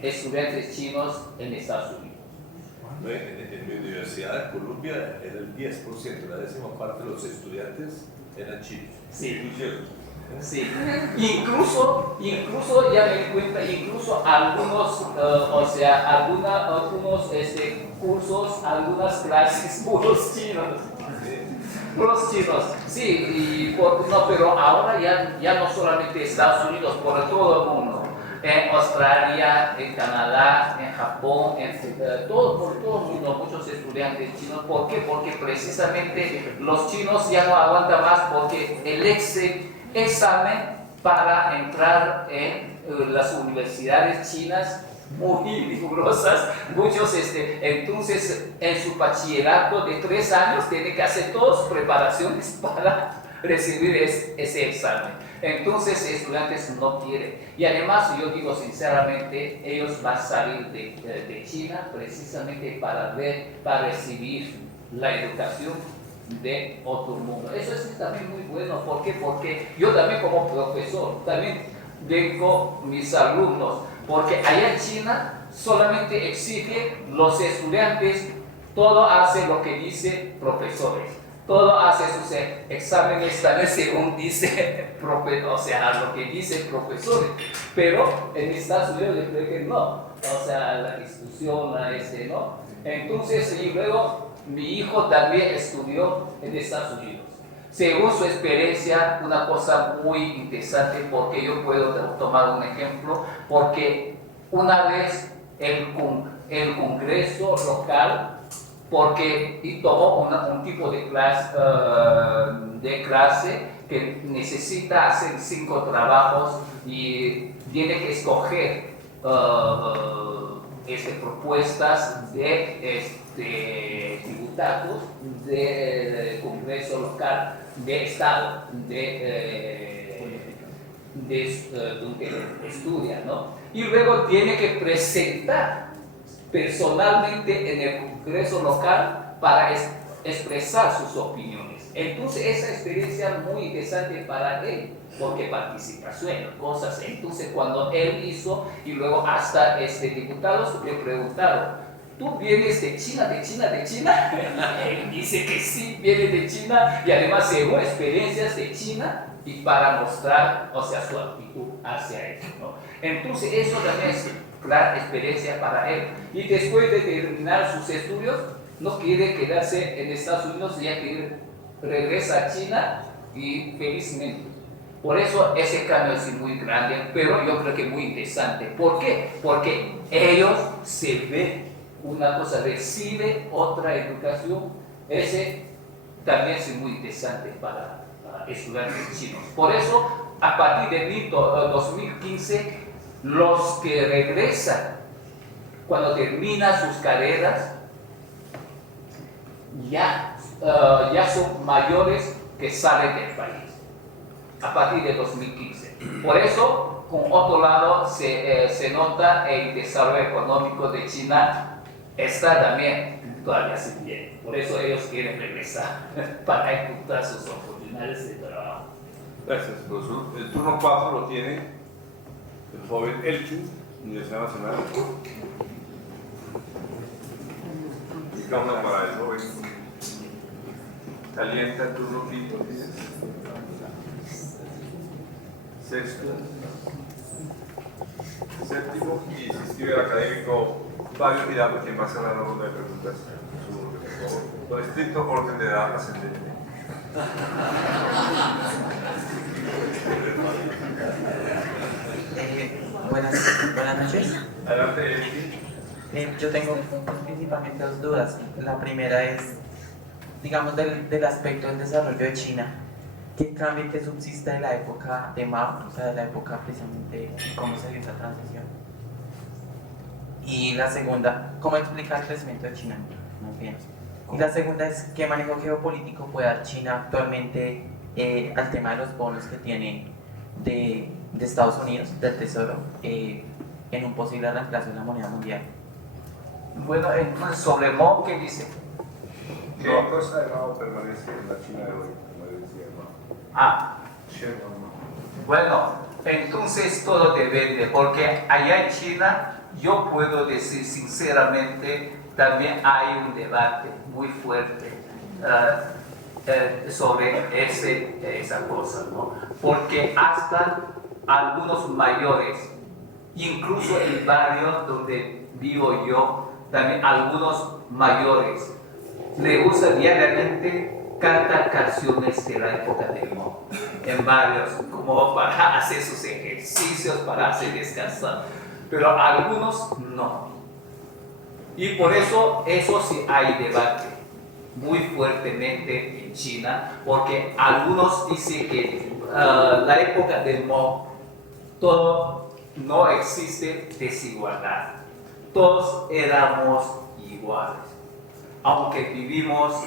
estudiantes chinos en Estados Unidos. En mi universidad de Colombia era el 10%, la décima parte de los estudiantes eran chinos. Sí. Sí, incluso ya me di cuenta, incluso algunos, algunos cursos, algunas clases, puros chinos. Sí, pero ahora ya no solamente Estados Unidos, por todo el mundo. En Australia, en Canadá, en Japón, por todo el mundo, muchos estudiantes chinos. ¿Por qué? Porque precisamente los chinos ya no aguantan más, porque el examen para entrar en las universidades chinas muy rigurosas, muchos entonces en su bachillerato de 3 años tienen que hacer todas preparaciones para recibir ese examen. Entonces estudiantes no quieren, y además yo digo sinceramente, ellos van a salir de China precisamente para recibir la educación de otro mundo. Eso es también muy bueno. ¿Por qué? Porque yo también como profesor, también tengo mis alumnos, porque allá en China solamente exige los estudiantes, todo hace lo que dice profesores, todo hace sus exámenes también según dice lo que dice profesores, pero en Estados Unidos yo creo que no, la institución, ¿no? Entonces, y luego mi hijo también estudió en Estados Unidos. según su experiencia, una cosa muy interesante, porque yo puedo tomar un ejemplo, porque una vez el Congreso local, y tomó un tipo de clase que necesita hacer 5 trabajos y tiene que escoger propuestas de diputados del Congreso local, de Estado, donde estudia, ¿no? Y luego tiene que presentar personalmente en el Congreso local para expresar sus opiniones. Entonces esa experiencia es muy interesante para él, porque participación en cosas. Entonces cuando él hizo, y luego hasta diputados le preguntaron, ¿tú vienes de China, de China, de China? Él dice que sí, viene de China, y además según experiencias de China, y para mostrar, su actitud hacia él, ¿no? Entonces eso también es la experiencia para él. Y después de terminar sus estudios, no quiere quedarse en Estados Unidos, ya que regresa a China y felizmente. Por eso ese cambio es muy grande, pero yo creo que muy interesante. ¿Por qué? Porque ellos se ven una cosa, recibe otra educación. Ese también es muy interesante para estudiantes chinos. Por eso, a partir de 2015, los que regresan cuando terminan sus carreras ya son mayores que salen del país a partir de 2015. Por eso, con otro lado, se nota el desarrollo económico de China está también todavía sin bien. Por eso ellos quieren regresar para encontrar sus oportunidades de trabajo. Gracias, profesor. El turno 4 lo tiene el joven Elchu, Universidad Nacional. Micrófono para el joven. Calienta el turno 5, sexto, séptimo, y si inscribe el académico Fabio Tirado, quien va a cerrar la ronda de preguntas por estricto orden de edad ascendente. Buenas noches. Adelante, Elchi. Yo tengo principalmente 2 dudas. La primera es, digamos, del aspecto del desarrollo de China. ¿Qué cambio que subsiste de la época de Mao, o sea, de la época precisamente cómo se dio esa transición? Y la segunda, ¿cómo explicar el crecimiento de China? No entiendo. Y la segunda es, ¿qué manejo geopolítico puede dar China actualmente al tema de los bonos que tiene de Estados Unidos, del Tesoro, en un posible reemplazo de la moneda mundial? Bueno, entonces sobre Mao, ¿qué dice? ¿Qué cosa de Mao permanece en la China de hoy? Como le decía Mao. Bueno, entonces todo depende, porque allá en China yo puedo decir sinceramente, también hay un debate muy fuerte sobre esa cosa, ¿no? Porque hasta algunos mayores, incluso en el barrio donde vivo yo, también algunos mayores le gusta diariamente cantar canciones de la época de Mao en barrios, como para hacer sus ejercicios, para hacer descansar, pero algunos no. Y por eso sí hay debate muy fuertemente en China, porque algunos dicen que la época de Mao todo no existe desigualdad, todos éramos iguales, aunque vivimos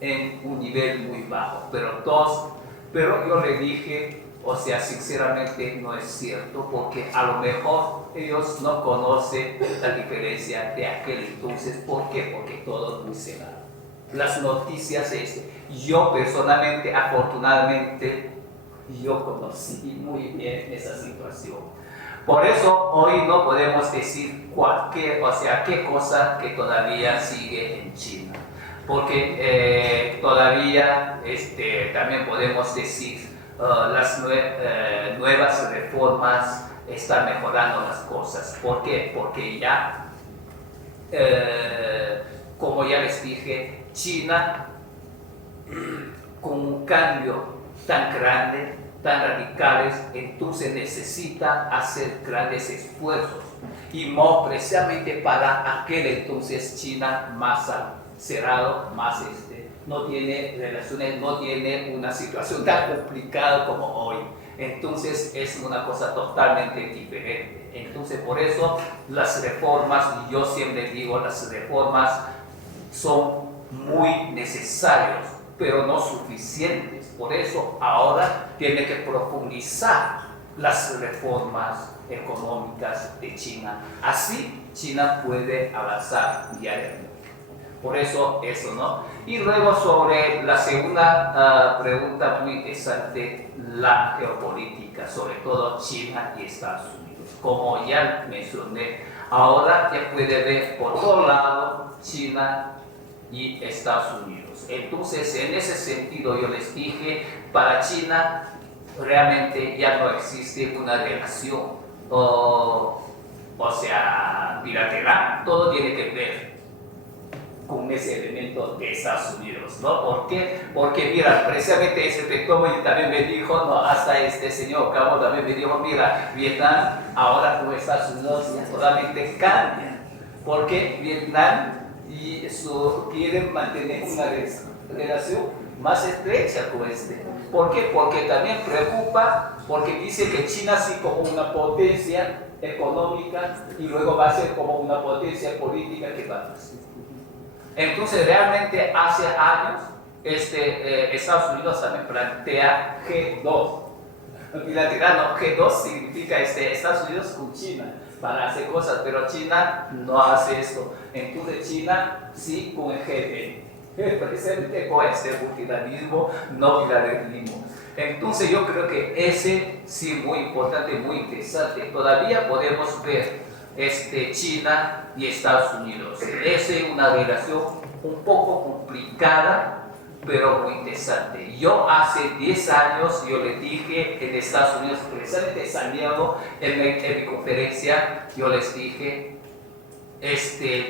en un nivel muy bajo, pero yo le dije, sinceramente no es cierto, porque a lo mejor ellos no conocen la diferencia de aquel entonces. ¿Por qué? Porque todo es muy cerrado. Las noticias yo personalmente, afortunadamente, yo conocí muy bien esa situación. Por eso hoy no podemos decir qué cosa que todavía sigue en China. Porque todavía también podemos decir las nuevas reformas están mejorando las cosas. ¿Por qué? Porque ya, como ya les dije, China con un cambio tan grande, tan radicales, entonces necesita hacer grandes esfuerzos. Y precisamente para aquel entonces China más cerrado, más no tiene relaciones, no tiene una situación tan complicada como hoy. Entonces es una cosa totalmente diferente. Entonces por eso las reformas, y yo siempre digo, las reformas son muy necesarias, pero no suficientes. Por eso ahora tiene que profundizar las reformas económicas de China. Así China puede avanzar diariamente. Por eso eso, ¿no? Y luego sobre la segunda pregunta muy interesante, la geopolítica, sobre todo China y Estados Unidos. Como ya mencioné, ahora ya puede ver por todo lado China y Estados Unidos. Entonces, en ese sentido, yo les dije, para China realmente ya no existe una relación, o sea, bilateral, todo tiene que ver con ese elemento de Estados Unidos, ¿no? ¿Por qué? Porque, mira, precisamente ese Pectomo también me dijo, no, hasta este señor Cabo también me dijo, mira, Vietnam ahora con Estados Unidos ya totalmente cambia, porque Vietnam y quieren mantener una relación más estrecha con ¿Por qué? Porque también preocupa, porque dice que China sí como una potencia económica y luego va a ser como una potencia política que va a ser. Entonces realmente hace años Estados Unidos también plantea G2. Bilateral, G2 significa Estados Unidos con China para hacer cosas, pero China no hace esto. Entonces China sí con el G20, precisamente con multilateralismo, no bilateralismo. Entonces yo creo que ese sí muy importante, muy interesante. Todavía podemos ver China y Estados Unidos. Es una relación un poco complicada, pero muy interesante. Yo hace 10 años, yo les dije en Estados Unidos, precisamente en San Diego, en mi conferencia, yo les dije,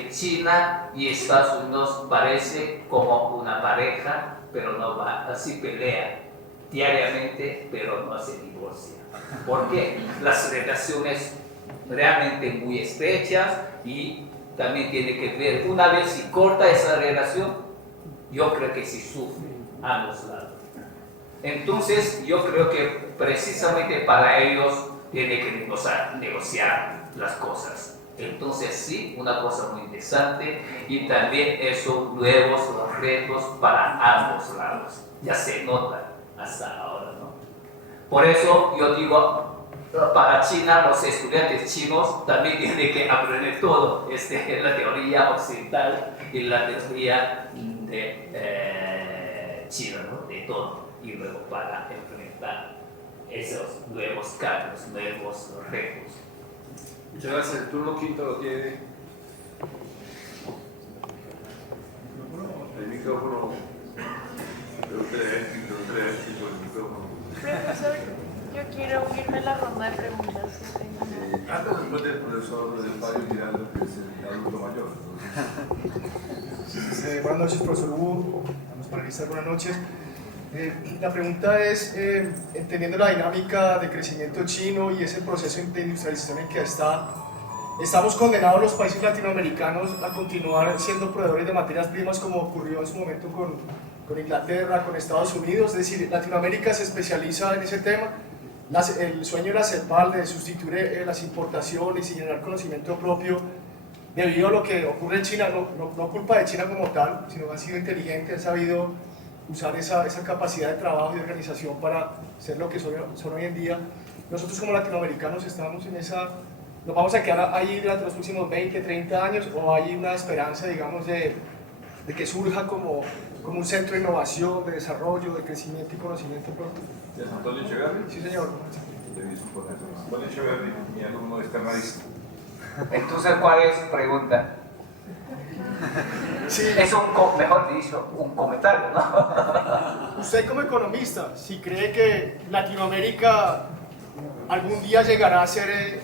China y Estados Unidos parece como una pareja, pero no va, así pelea diariamente, pero no se divorcia. ¿Por qué? Las relaciones realmente muy estrechas y también tiene que ver, una vez si corta esa relación, yo creo que sí sufren ambos lados. Entonces yo creo que precisamente para ellos tiene que negociar las cosas. Entonces sí, una cosa muy interesante y también esos nuevos retos para ambos lados. Ya se nota hasta ahora, ¿no? Por eso yo digo, para China, los estudiantes chinos también tienen que aprender todo, la teoría occidental y la teoría de China, ¿no? De todo, y luego para enfrentar esos nuevos cambios, nuevos retos. Muchas gracias. El turno quinto lo tiene el micrófono. Profesor, yo quiero unirme a la ronda de preguntas. Antes después del profesor Fabio Miranda, que es el adulto mayor. Buenas noches, profesor Hugo. A los panelistas, buenas noches. La pregunta es, entendiendo la dinámica de crecimiento chino y ese proceso de industrialización en que estamos condenados los países latinoamericanos a continuar siendo proveedores de materias primas como ocurrió en su momento con Inglaterra, con Estados Unidos. Es decir, Latinoamérica se especializa en ese tema. El sueño de la CEPAL de sustituir las importaciones y generar conocimiento propio debido a lo que ocurre en China, no culpa de China como tal, sino que han sido inteligentes, han sabido usar esa capacidad de trabajo y de organización para ser lo que son hoy en día. Nosotros como latinoamericanos estamos en esa, nos vamos a quedar ahí durante los próximos 20, 30 años, o hay una esperanza, digamos, de que surja como un centro de innovación, de desarrollo, de crecimiento y conocimiento propio. ¿De Antonio Echeverri? Sí, señor. Antonio Echeverri, mi alumno externalista. Entonces, ¿cuál es su pregunta? Sí. Es mejor dicho, un comentario, ¿no? Usted como economista, si cree que Latinoamérica algún día llegará a ser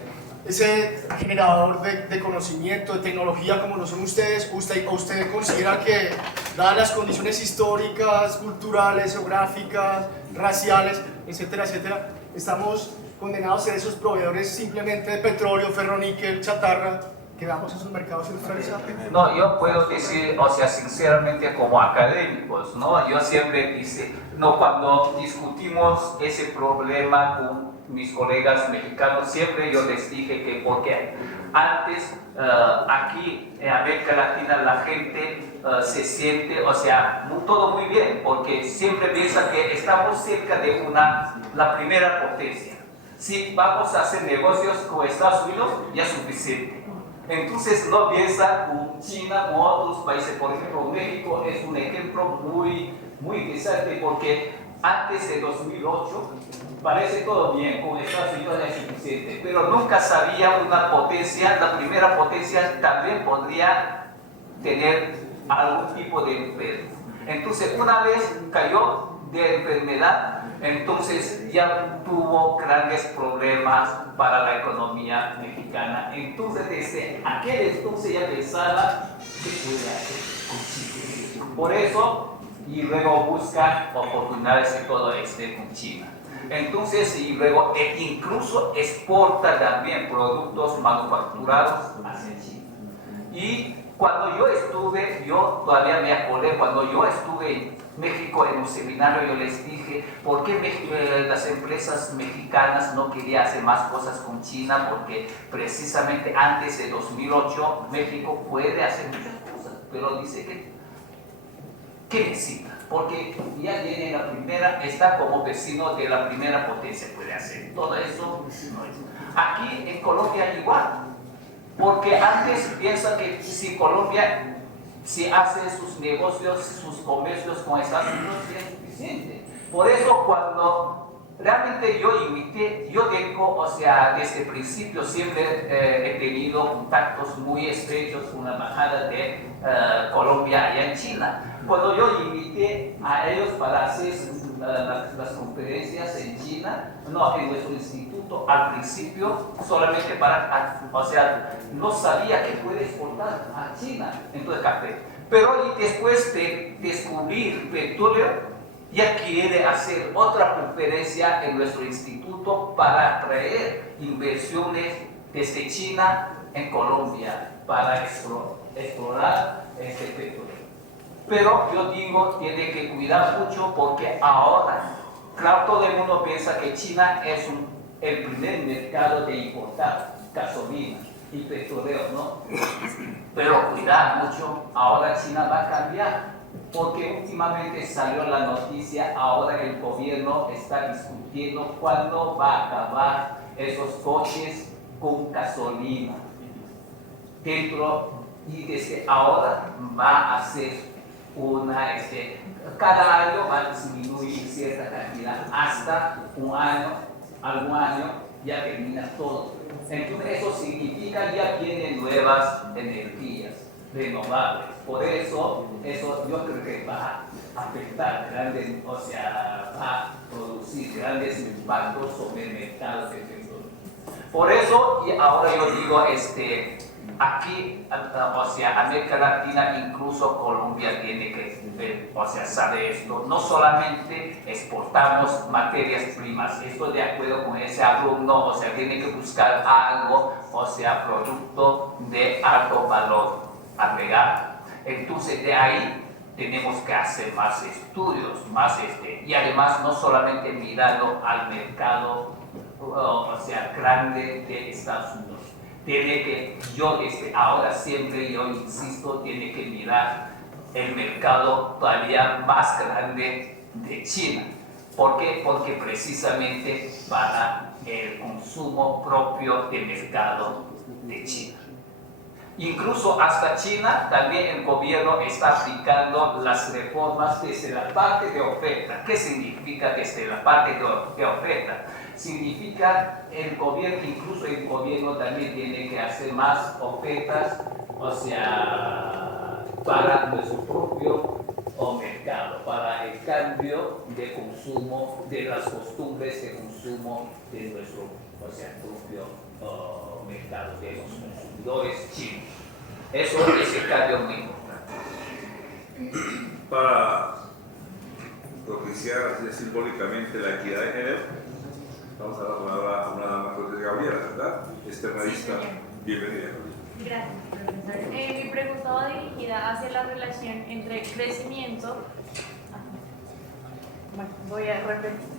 ese generador de conocimiento, de tecnología como lo son ustedes, ¿usted considera que, dadas las condiciones históricas, culturales, geográficas, raciales, etcétera, etcétera, estamos condenados a ser esos proveedores simplemente de petróleo, ferroníquel, chatarra, que damos a esos mercados industrializados? No, yo puedo decir, o sea, sinceramente como académicos, ¿no? Yo siempre dice, no, cuando discutimos ese problema con mis colegas mexicanos, siempre yo les dije que porque antes aquí en América Latina la gente se siente, o sea, todo muy bien, porque siempre piensa que estamos cerca de la primera potencia. Si vamos a hacer negocios con Estados Unidos, ya es suficiente. Entonces no piensa con China o otros países. Por ejemplo, México es un ejemplo muy interesante porque antes de 2008 parece todo bien, con Estados Unidos es suficiente, pero nunca sabía una potencia, la primera potencia también podría tener algún tipo de enfermedad. Entonces una vez cayó de enfermedad, entonces ya tuvo grandes problemas para la economía mexicana. Entonces desde aquel entonces ya pensaba qué puede hacer con China. Por eso, y luego busca oportunidades en todo con China. Entonces, y luego incluso exporta también productos manufacturados hacia China. Y cuando yo todavía me acordé, cuando yo estuve en México en un seminario, yo les dije, ¿por qué las empresas mexicanas no querían hacer más cosas con China? Porque precisamente antes de 2008 México puede hacer muchas cosas, pero dice que ¿qué necesita? Porque ya tiene la primera, está como vecino de la primera potencia, puede hacer. Todo eso no es. Aquí en Colombia igual, porque antes piensa que si Colombia si hace sus negocios, sus comercios con Estados Unidos, es suficiente. Por eso cuando realmente yo tengo, o sea, desde el principio siempre he tenido contactos muy estrechos con la embajada de Colombia allá en China. Cuando yo invité a ellos para hacer las conferencias en China, no, en nuestro instituto, al principio solamente o sea, no sabía que puede exportar a China, entonces café. Pero después de descubrir petróleo, ya quiere hacer otra conferencia en nuestro instituto para traer inversiones desde China en Colombia para explorar este petróleo. Pero yo digo, tiene que cuidar mucho porque ahora, claro, todo el mundo piensa que China es el primer mercado de importar gasolina y petróleo, ¿no? Pero cuidar mucho, ahora China va a cambiar, porque últimamente salió la noticia, ahora el gobierno está discutiendo cuándo va a acabar esos coches con gasolina dentro, y desde ahora va a ser cada año va a disminuir cierta cantidad hasta algún año ya termina todo. Entonces eso significa ya vienen nuevas energías renovables. Por eso yo creo que va a afectar grandes, o sea, va a producir grandes impactos sobre el mercado de petróleo. Por eso, y ahora yo digo, aquí, o sea, América Latina, incluso Colombia tiene que, o sea, sabe esto. No solamente exportamos materias primas, estoy de acuerdo con ese alumno, o sea, tiene que buscar algo, o sea, producto de alto valor agregado. Entonces, de ahí tenemos que hacer más estudios, y además no solamente mirando al mercado, o sea, grande de Estados Unidos. Tiene que, ahora siempre yo insisto, tiene que mirar el mercado todavía más grande de China. ¿Por qué? Porque precisamente para el consumo propio de mercado de China. Incluso hasta China también el gobierno está aplicando las reformas desde la parte de oferta. ¿Qué significa desde la parte de oferta? Significa incluso el gobierno también tiene que hacer más ofertas, o sea, para nuestro propio mercado, para el cambio de consumo, de las costumbres de consumo de nuestro o sea, el propio mercado de los consumidores chinos. Eso es el cambio muy importante. Para propiciar así simbólicamente la equidad de género, vamos a dar la palabra a una dama, Cortés Gabriela, ¿verdad? Externalista. Bienvenida. Gracias, profesor. Mi pregunta va dirigida hacia la relación entre crecimiento. Bueno, voy a repetir.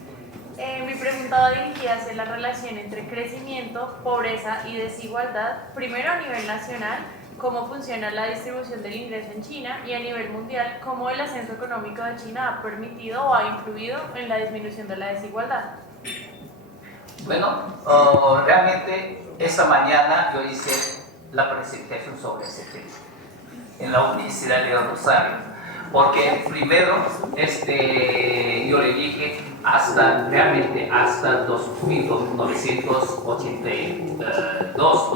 Mi pregunta va dirigida hacia la relación entre crecimiento, pobreza y desigualdad, primero a nivel nacional, cómo funciona la distribución del ingreso en China, y a nivel mundial, cómo el ascenso económico de China ha permitido o ha influido en la disminución de la desigualdad. Bueno, realmente esta mañana yo hice la presentación sobre ese tema en la Universidad de Rosario, porque primero yo le dije realmente hasta 1982, ¿no?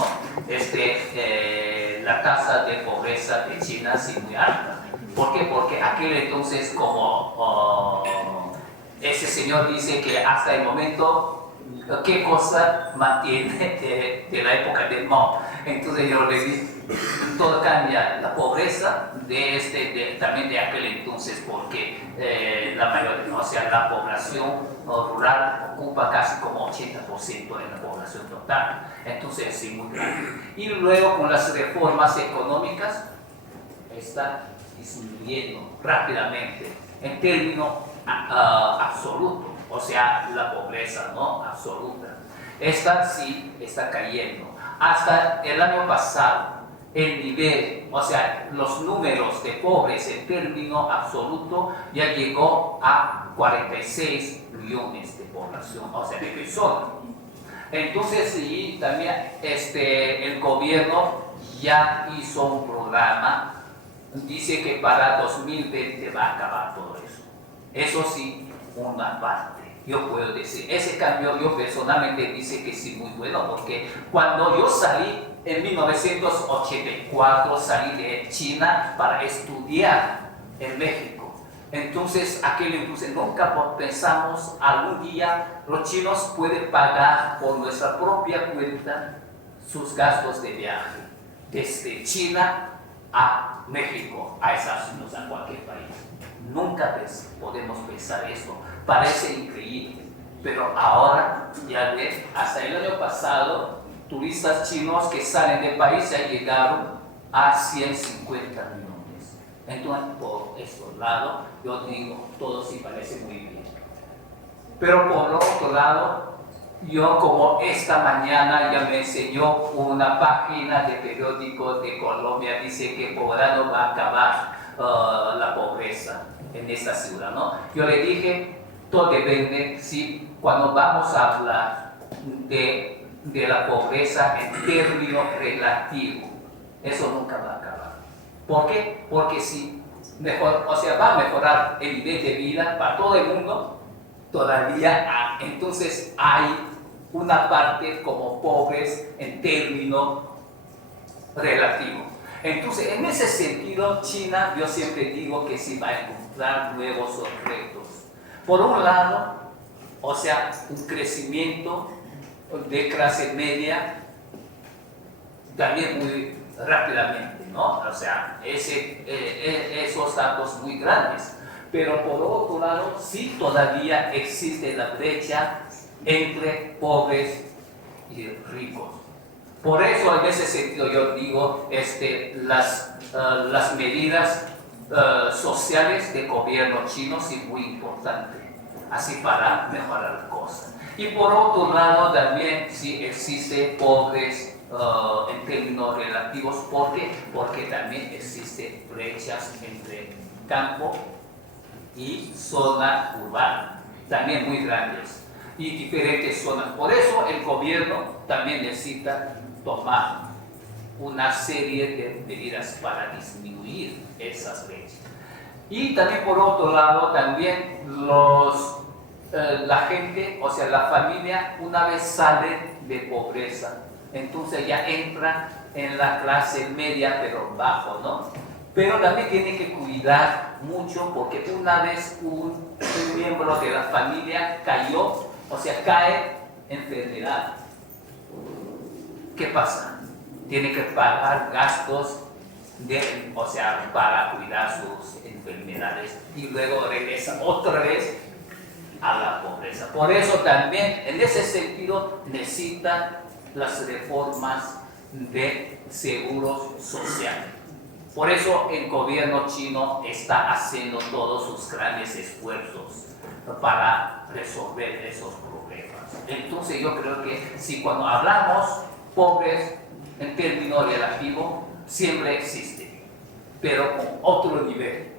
La tasa de pobreza de China es muy alta. ¿Por qué? Porque aquel entonces, como ese señor dice que hasta el momento, ¿qué cosa mantiene de la época de Mao? Entonces yo le dije, todo cambia, la pobreza también de aquel entonces, porque la mayoría, o sea, la población rural ocupa casi como 80% de la población total, entonces sí, muy grande. Y luego con las reformas económicas está disminuyendo rápidamente en términos absolutos, o sea, la pobreza, ¿no?, absoluta. Esta sí está cayendo. Hasta el año pasado, el nivel, o sea, los números de pobres en términos absolutos ya llegó a 46 millones de población, o sea, de personas. Entonces, y también el gobierno ya hizo un programa, dice que para 2020 va a acabar todo eso. Eso sí, una parte. Yo puedo decir, ese cambio yo personalmente dice que sí, muy bueno, porque cuando yo salí en 1984, salí de China para estudiar en México. Entonces, nunca pensamos algún día los chinos pueden pagar por nuestra propia cuenta sus gastos de viaje, desde China a México, a Estados Unidos, a cualquier país. Nunca podemos pensar eso. Parece increíble, pero ahora ya ves, hasta el año pasado, turistas chinos que salen del país ya llegaron a 150 millones. Entonces, por este lado, yo digo, todo sí parece muy bien. Pero por otro lado, yo como esta mañana ya me enseñó una página de periódico de Colombia, dice que Poblado va a acabar la pobreza en esta ciudad, ¿no? Yo le dije, todo depende si cuando vamos a hablar de la pobreza en términos relativos, eso nunca va a acabar. ¿Por qué? Porque si va a mejorar el nivel de vida para todo el mundo, todavía entonces hay una parte como pobres en términos relativos. Entonces, en ese sentido, China, yo siempre digo que sí va a encontrar nuevos retos. Por un lado, o sea, un crecimiento de clase media también muy rápidamente, ¿no? O sea, esos datos muy grandes. Pero por otro lado, sí todavía existe la brecha entre pobres y ricos. Por eso, en ese sentido, yo digo, las medidas sociales del gobierno chino sí muy importantes, así para mejorar las cosas. Y por otro lado, también sí existe pobres en términos relativos. ¿Por qué? Porque también existen brechas entre campo y zona urbana, también muy grandes, y diferentes zonas. Por eso el gobierno también necesita tomar una serie de medidas para disminuir esas brechas. Y también por otro lado, también la gente, o sea, la familia, una vez sale de pobreza, entonces ya entra en la clase media, pero bajo, ¿no? Pero también tiene que cuidar mucho, porque una vez un miembro de la familia cayó, o sea, cae enfermedad, ¿qué pasa? Tiene que pagar gastos para cuidar sus enfermedades y luego regresa otra vez a la pobreza. Por eso también, en ese sentido, necesitan las reformas de seguros sociales. Por eso el gobierno chino está haciendo todos sus grandes esfuerzos para resolver esos problemas. Entonces yo creo que si cuando hablamos pobres en términos relativos, siempre existe, pero con otro nivel.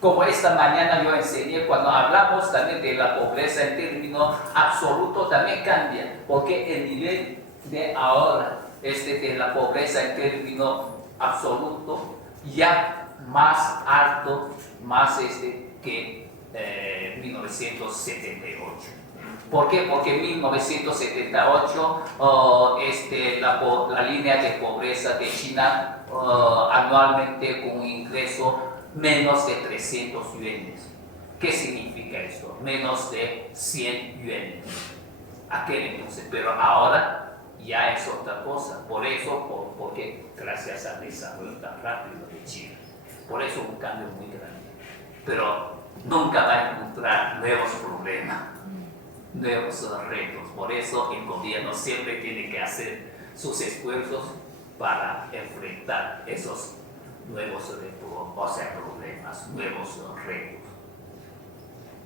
Como esta mañana yo enseñé, cuando hablamos también de la pobreza en términos absolutos, también cambia, porque el nivel de ahora, de la pobreza en términos absolutos, ya más alto, más que 1978. ¿Por qué? Porque en 1978 la línea de pobreza de China anualmente con un ingreso menos de 300 yuanes. ¿Qué significa esto? Menos de 100 yuanes. Aquel entonces, pero ahora ya es otra cosa. Por eso, porque gracias al desarrollo tan rápido de China. Por eso un cambio muy grande. Pero nunca va a encontrar nuevos problemas, nuevos retos. Por eso el gobierno siempre tiene que hacer sus esfuerzos para enfrentar esos nuevos problemas, nuevos retos.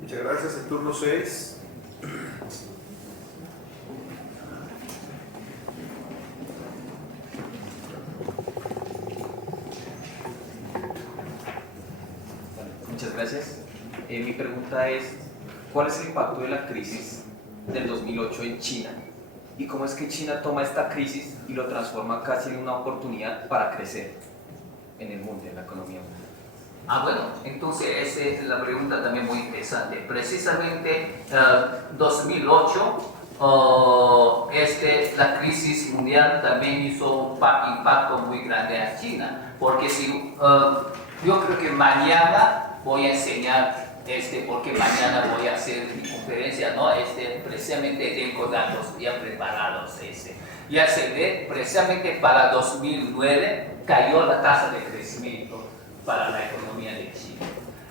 Muchas gracias. El turno 6. Muchas gracias. Mi pregunta es, ¿cuál es el impacto de la crisis del 2008 en China? ¿Y cómo es que China toma esta crisis y lo transforma casi en una oportunidad para crecer en el mundo, en la economía mundial? Bueno, entonces esa es la pregunta también muy interesante. Precisamente 2008, la crisis mundial también hizo un impacto muy grande a China, porque yo creo que mañana voy a enseñar, porque mañana voy a hacer mi conferencia, ¿no? Precisamente tengo datos ya preparados. Ya se ve, precisamente para 2009 cayó la tasa de crecimiento para la economía de China.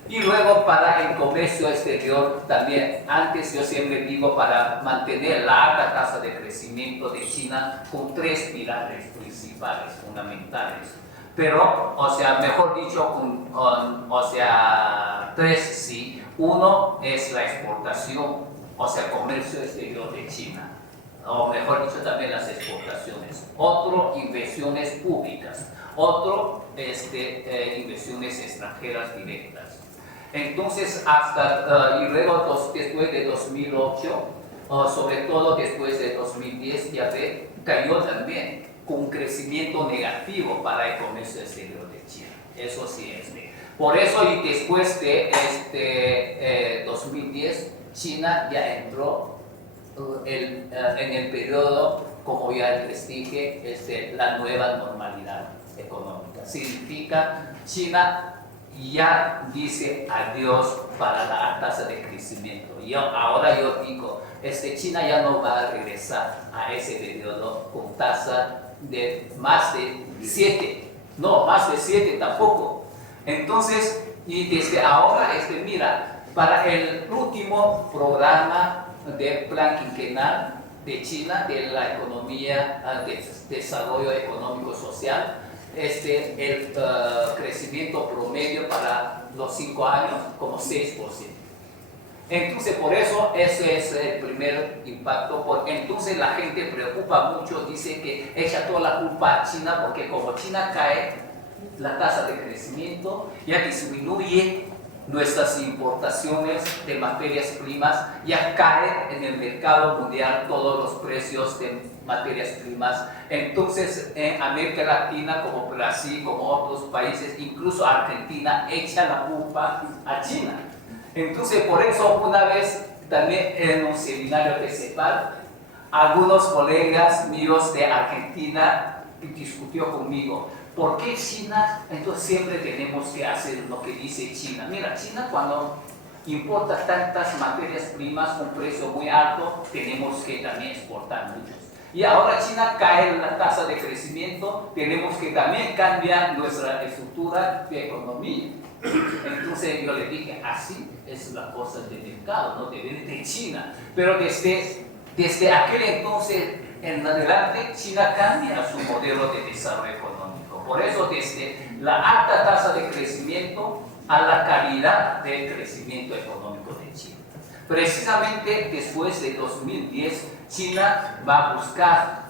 Y luego para el comercio exterior también, antes yo siempre digo, para mantener la alta tasa de crecimiento de China con 3 pilares principales, fundamentales. Pero, mejor dicho, 3 sí. Uno es la exportación, comercio exterior de China. O mejor dicho, también las exportaciones. Otro, inversiones públicas. Otro, inversiones extranjeras directas. Entonces, y luego después de 2008, sobre todo después de 2010, ya ve, cayó también con un crecimiento negativo para el comercio exterior de China. Eso sí es. Por eso, y después de 2010, China ya entró en el periodo, como ya les dije, la nueva normalidad económica. Significa, China ya dice adiós para la tasa de crecimiento. Ahora yo digo, China ya no va a regresar a ese periodo con tasa de más de 7, no, más de 7 tampoco. Entonces, y desde ahora, mira, para el último programa del plan quinquenal de China, de la economía, de desarrollo económico social, el crecimiento promedio para los 5 años como 6%. Entonces, por eso, ese es el primer impacto, porque entonces la gente preocupa mucho, dice que echa toda la culpa a China, porque como China cae, la tasa de crecimiento ya disminuye, nuestras importaciones de materias primas, ya caen en el mercado mundial todos los precios de materias primas. Entonces, en América Latina, como Brasil, como otros países, incluso Argentina, echa la culpa a China. Entonces, por eso, una vez también en un seminario de CEPAL, algunos colegas míos de Argentina discutió conmigo, ¿por qué China? Entonces siempre tenemos que hacer lo que dice China. Mira, China cuando importa tantas materias primas con precio muy alto, tenemos que también exportar muchos. Y ahora China cae en la tasa de crecimiento, tenemos que también cambiar nuestra estructura de economía. Entonces yo le dije, así es la cosa del mercado, no depende de China. Pero desde aquel entonces en adelante, China cambia su modelo de desarrollo económico. Por eso desde la alta tasa de crecimiento a la calidad del crecimiento económico de China. Precisamente después de 2010, China va a buscar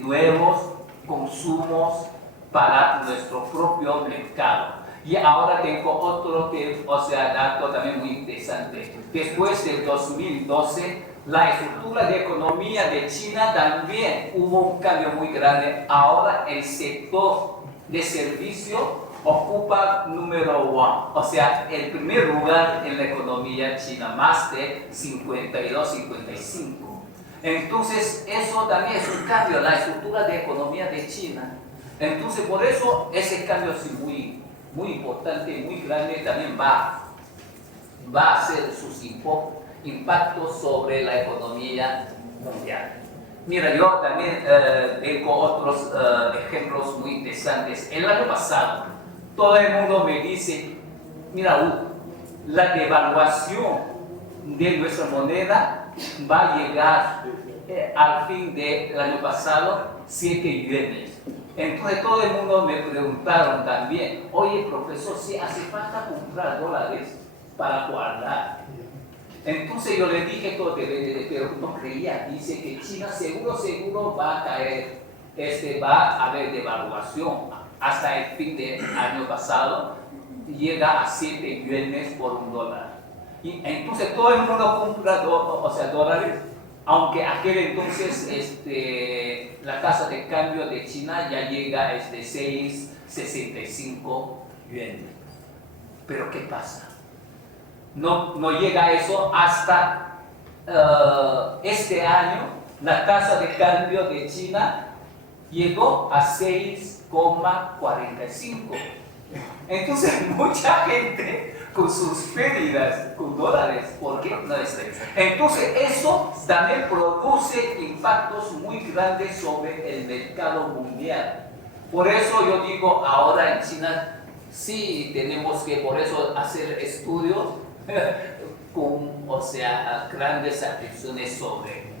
nuevos consumos para nuestro propio mercado. Y ahora tengo otro dato también muy interesante. Después del 2012, la estructura de economía de China también hubo un cambio muy grande. Ahora el sector de servicio ocupa número 1, o sea, el primer lugar en la economía china, más de 52-55. Entonces, eso también es un cambio en la estructura de economía de China. Entonces, por eso ese cambio es muy importante y muy grande también va a hacer sus impactos sobre la economía mundial. Mira, yo también tengo otros ejemplos muy interesantes. El año pasado, todo el mundo me dice, mira, la devaluación de nuestra moneda va a llegar al fin del año pasado 7 yuanes. Entonces todo el mundo me preguntaron también, oye profesor, si hace falta comprar dólares para guardar. Entonces yo le dije todo, pero no creía, dice que China seguro va a caer, va a haber devaluación hasta el fin del año pasado, llega a 7 yuanes por un dólar. Y entonces todo el mundo compra dólares, aunque aquel entonces la tasa de cambio de China ya llega a 6,65 yuanes. Pero ¿qué pasa? No llega a eso hasta este año. La tasa de cambio de China llegó a 6,45. Entonces mucha gente con sus pérdidas con dólares, ¿por qué no está? Entonces eso también produce impactos muy grandes sobre el mercado mundial. Por eso yo digo, ahora en China sí tenemos que por eso hacer estudios con grandes atenciones sobre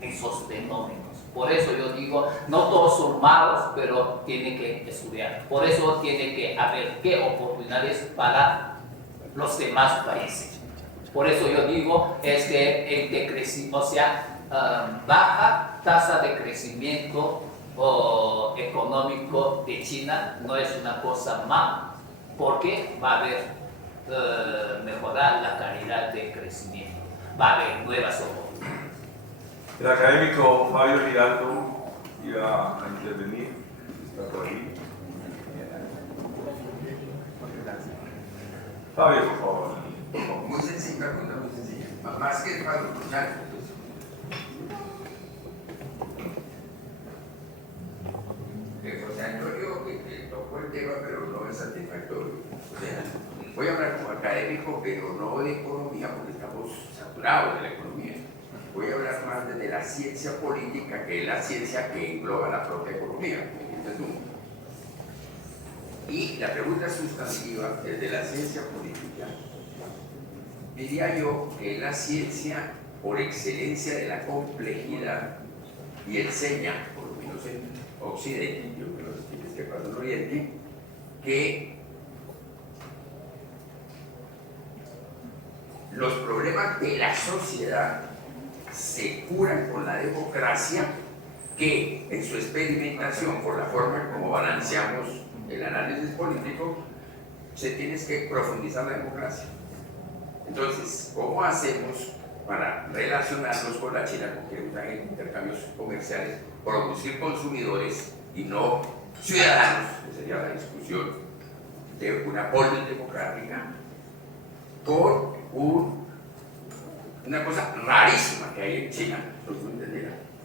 esos fenómenos. Por eso yo digo, no todos son malos, pero tiene que estudiar. Por eso tiene que haber qué oportunidades para los demás países. Por eso yo digo, baja tasa de crecimiento económico de China no es una cosa mala, porque va a haber mejorar la calidad de crecimiento, va a haber nuevas oportunidades. El académico Fabio Giraldo iba a intervenir, está por ahí. Fabio, por favor. Muy sencilla, pregunta muy sencilla. Más que Fabio, José Antonio tocó el tema, pero no es satisfactorio. O sea, voy a hablar como académico, pero no de economía, porque estamos saturados de la economía. Voy a hablar más de la ciencia política, que es la ciencia que engloba la propia economía. Y la pregunta sustantiva desde la ciencia política, diría yo que es la ciencia por excelencia de la complejidad y enseña, por lo menos en Occidente, yo creo que pasa en Oriente, que los problemas de la sociedad se curan con la democracia, que en su experimentación, por la forma como balanceamos el análisis político, se tiene que profundizar la democracia. Entonces, ¿cómo hacemos para relacionarnos con la China, porque en intercambios comerciales, producir consumidores y no ciudadanos, que sería la discusión de una polis democrática, con una cosa rarísima que hay en China,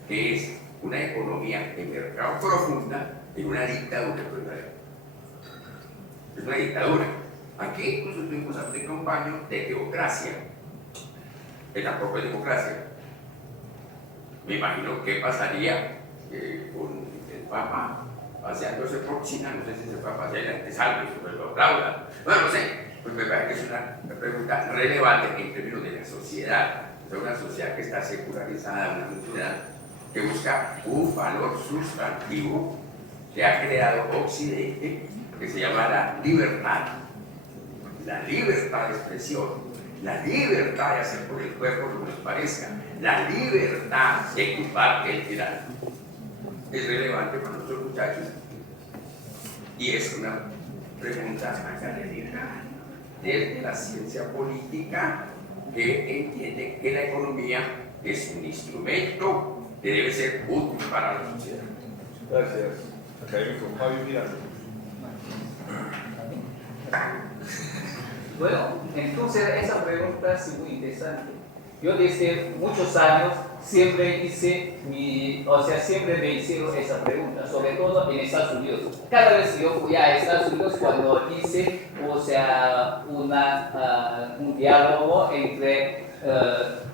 que es una economía de mercado profunda en una dictadura. Es una dictadura. Aquí incluso tuvimos hace un baño de teocracia, que tampoco es democracia. Me imagino qué pasaría con el Papa paseándose por China. No sé si se fue a pasear antes algo, sobre lo aplaudan. Bueno, no sé, pues me parece que es una pregunta relevante en términos de la sociedad. Es una sociedad que está secularizada, una sociedad que busca un valor sustantivo que ha creado Occidente, que se llama la libertad de expresión, la libertad de hacer por el cuerpo lo que nos parezca, la libertad de culpar el tirano. Es relevante para nuestros muchachos y es una pregunta académica desde la ciencia política que entiende que la economía es un instrumento que debe ser útil para la sociedad. Gracias. Académico Fabio Miranda. Bueno, entonces esa pregunta es muy interesante. Yo desde muchos años siempre siempre me hicieron esa pregunta, sobre todo en Estados Unidos. Cada vez que yo fui a Estados Unidos, cuando hice, un diálogo entre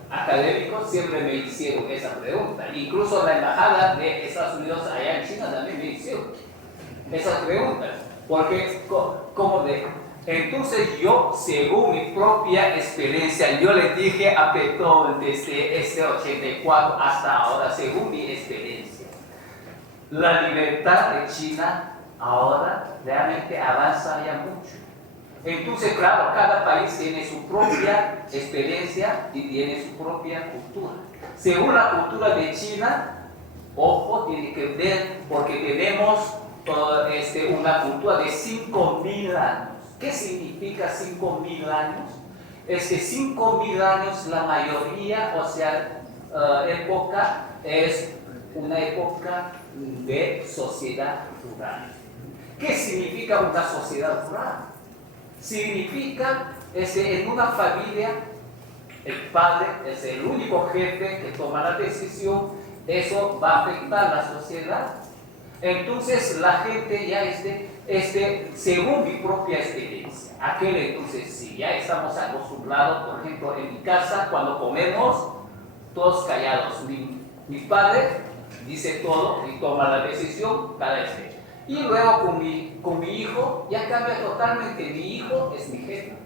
académicos, siempre me hicieron esa pregunta. Incluso la embajada de Estados Unidos allá en China también me hicieron esas preguntas. Porque, entonces yo, según mi propia experiencia, yo le dije a Beethoven desde este 84 hasta ahora, según mi experiencia, la libertad de China ahora realmente avanza ya mucho. Entonces, claro, cada país tiene su propia experiencia y tiene su propia cultura. Según la cultura de China, ojo, tiene que ver, porque tenemos una cultura de 5.000 años. ¿Qué significa 5.000 años? Es que 5.000 años la mayoría, época, es una época de sociedad rural. ¿Qué significa una sociedad rural? Significa en una familia el padre es el único jefe que toma la decisión, eso va a afectar la sociedad. Entonces la gente ya según mi propia experiencia, entonces si ya estamos acostumbrados, por ejemplo en mi casa cuando comemos, todos callados, mi padre dice todo y toma la decisión cada vez. Y luego con mi hijo ya cambia totalmente, mi hijo es mi jefe,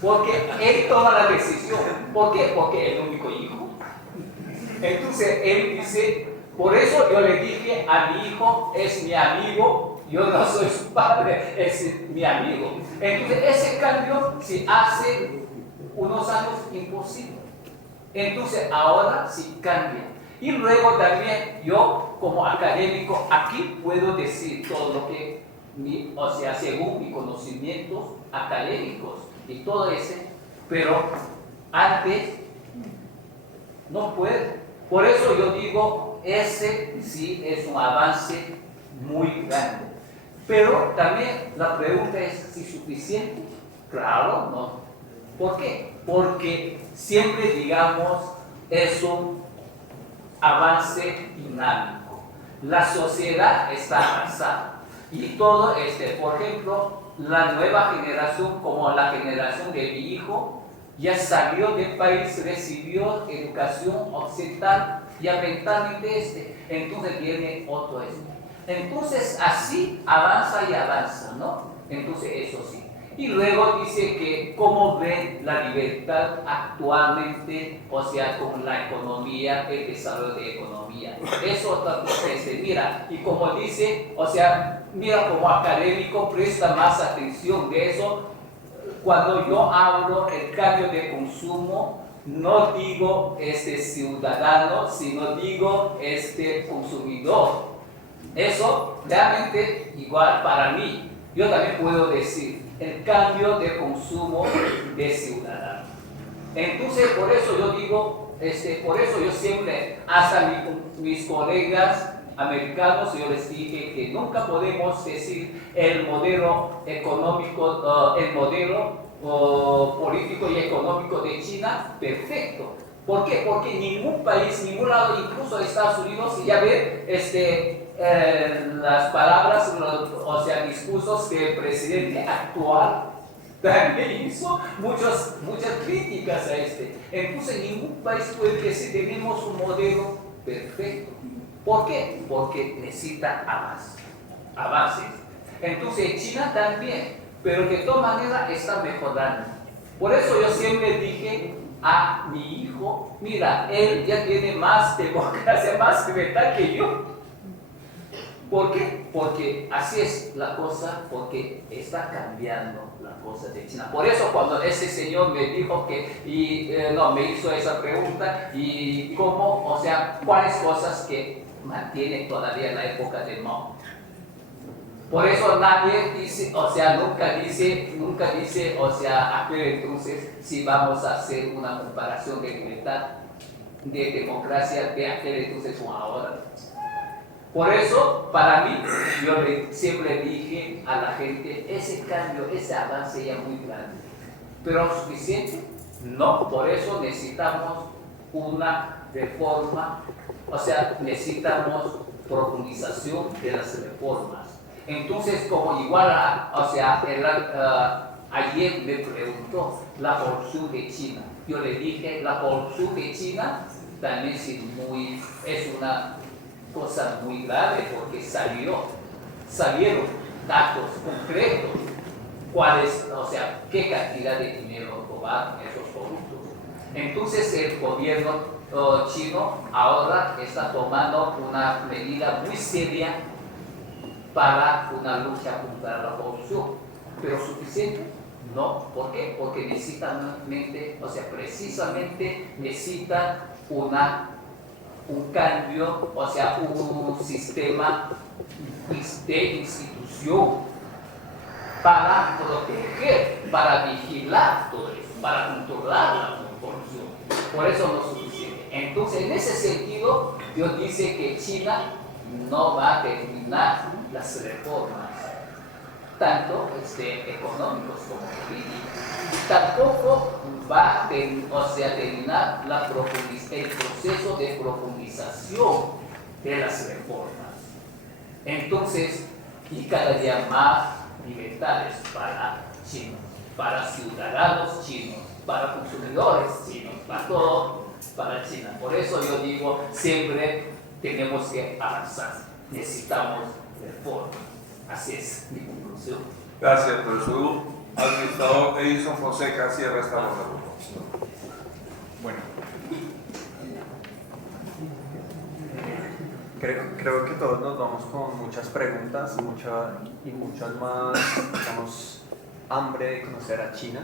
porque él toma la decisión. ¿Por qué? Porque es el único hijo. Entonces él dice, por eso yo le dije a mi hijo, es mi amigo, yo no soy su padre, es mi amigo. Entonces ese cambio se hace unos años imposible. Entonces ahora sí cambia. Y luego también yo como académico aquí puedo decir todo lo que, según mis conocimientos académicos y todo ese, pero antes no puedo. Por eso yo digo, ese sí es un avance muy grande. Pero también la pregunta es si suficiente. Claro, no. ¿Por qué? Porque siempre digamos es un avance dinámico. La sociedad está avanzando y todo por ejemplo, la nueva generación, como la generación de mi hijo, ya salió del país, recibió educación occidental, ya mentalmente entonces viene otro Entonces así avanza y avanza, ¿no? Entonces eso sí. Y luego dice que cómo ven la libertad actualmente, con la economía, el desarrollo de economía. Eso otra cosa mira, y como dice, mira como académico presta más atención de eso. Cuando yo hablo el cambio de consumo, no digo ciudadano, sino digo consumidor. Eso realmente igual para mí. Yo también puedo decir el cambio de consumo de ciudadano. Entonces, por eso yo digo, por eso yo siempre, hasta mis colegas americanos, yo les dije que nunca podemos decir el modelo económico, el modelo político y económico de China perfecto. ¿Por qué? Porque ningún país, ningún lado, incluso Estados Unidos, ya ve las palabras, discursos que el presidente actual también hizo muchas críticas a Entonces ningún país puede decir tenemos un modelo perfecto. ¿Por qué? Porque necesita avances. Entonces China también, pero de todas maneras está mejorando. Por eso yo siempre dije a mi hijo, mira, él ya tiene más democracia, más libertad que yo. ¿Por qué? Porque así es la cosa, porque está cambiando la cosa de China. Por eso cuando ese señor me dijo que, me hizo esa pregunta, y cómo, o sea, cuáles cosas que mantiene todavía en la época de Mao. Por eso nadie dice, o sea, nunca dice, o sea, entonces si vamos a hacer una comparación de libertad, de democracia de aquel entonces con ahora. Por eso, para mí, yo siempre dije a la gente, ese cambio, ese avance ya muy grande, pero suficiente, no, por eso necesitamos una reforma, o sea, necesitamos profundización de las reformas. Entonces, como igual, ayer me preguntó la corrupción de China. Yo le dije, la corrupción de China también es una cosa muy grave porque salieron datos concretos, qué cantidad de dinero robaron esos corruptos. Entonces, el gobierno chino ahora está tomando una medida muy seria para una lucha contra la corrupción, pero suficiente, no. ¿Por qué? Porque precisamente necesita un cambio, un sistema de institución para proteger, para vigilar todo eso, para controlar la corrupción. Por eso no es suficiente. Entonces, en ese sentido, Dios dice que China no va a terminar las reformas, tanto económicos como políticos. Tampoco va a terminar el proceso de profundización de las reformas. Entonces, y cada día más libertades para chinos, para ciudadanos chinos, para consumidores chinos, para todo, para China. Por eso yo digo, siempre tenemos que avanzar, necesitamos reforma. Así es mi conclusión. Gracias, profesor. Administrador Edison Fonseca, cierra esta ronda. Bueno, creo que todos nos vamos con muchas preguntas y muchas más, digamos, hambre de conocer a China,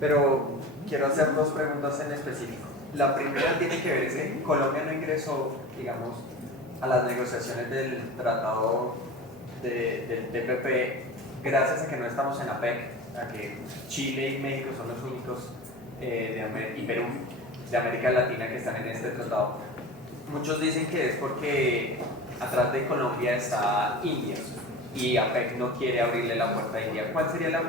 pero quiero hacer dos preguntas en específico. La primera tiene que ver que Colombia no ingresó, digamos, a las negociaciones del tratado del TPP gracias a que no estamos en APEC, a que Chile y México son los únicos y Perú de América Latina que están en este tratado. Muchos dicen que es porque atrás de Colombia está India y APEC no quiere abrirle la puerta a India. ¿Cuál sería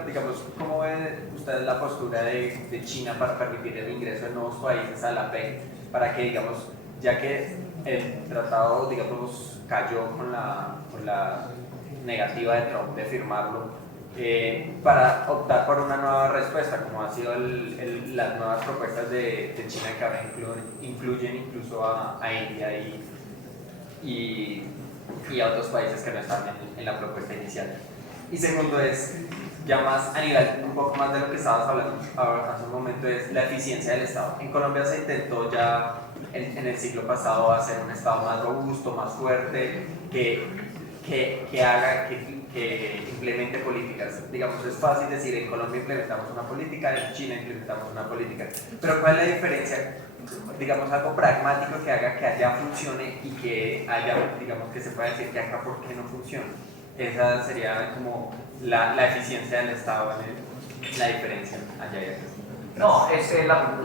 cómo ve usted la postura de China para permitir el ingreso de nuevos países a la APEC para que, digamos, ya que el tratado, digamos, cayó con la negativa de Trump de firmarlo, para optar por una nueva respuesta, como han sido las nuevas propuestas de China que ahora incluyen incluso a India y a otros países que no están en la propuesta inicial? Y segundo es, ya más a nivel un poco más de lo que estabas hablando hace un momento, es la eficiencia del Estado. En Colombia se intentó ya en el siglo pasado hacer un Estado más robusto, más fuerte, que implemente políticas. Digamos, es fácil decir, en Colombia implementamos una política, en China implementamos una política, pero ¿cuál es la diferencia? Digamos, algo pragmático que haga que allá funcione y que haya, digamos, que se pueda decir que acá por qué no funciona. Esa sería como la eficiencia del Estado, la diferencia allá y acá. No,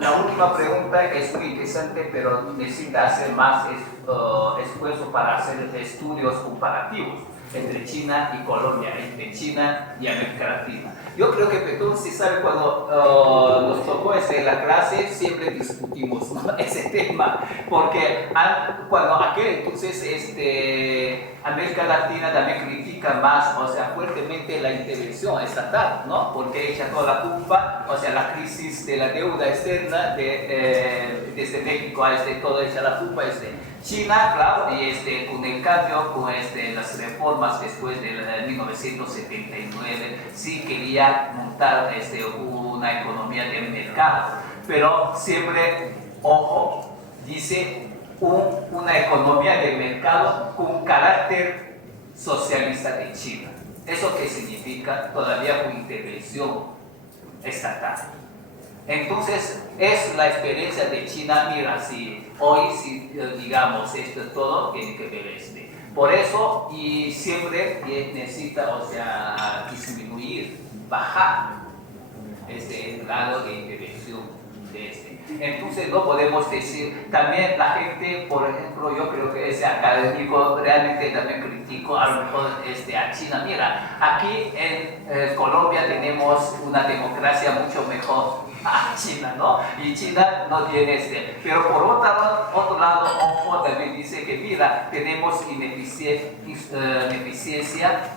la última pregunta es muy interesante, pero necesita hacer más esfuerzo para hacer estudios comparativos entre China y Colombia, entre China y América Latina. Yo creo que Petón sí sabe, cuando nos tocó la clase siempre discutimos, ¿no?, ese tema, porque cuando aquel entonces América Latina también critica más, fuertemente la intervención estatal, ¿no?, porque echa toda la culpa, la crisis de la deuda externa desde México todo echa la culpa China, claro, y con el cambio, con las reformas después de 1979, sí quería montar una economía de mercado, pero siempre, ojo, dice una economía de mercado con carácter socialista de China. ¿Eso qué significa? Todavía con intervención estatal. Entonces, es la experiencia de China. Mira, si hoy, digamos, esto todo tiene que ver Por eso, y siempre necesita, disminuir, bajar el grado de intervención de Entonces, no podemos decir, también la gente, por ejemplo, yo creo que ese académico realmente también critico a lo mejor a China. Mira, aquí en Colombia tenemos una democracia mucho mejor a China, ¿no? Y China no tiene pero por otro lado, ojo, también dice que mira, tenemos ineficiencia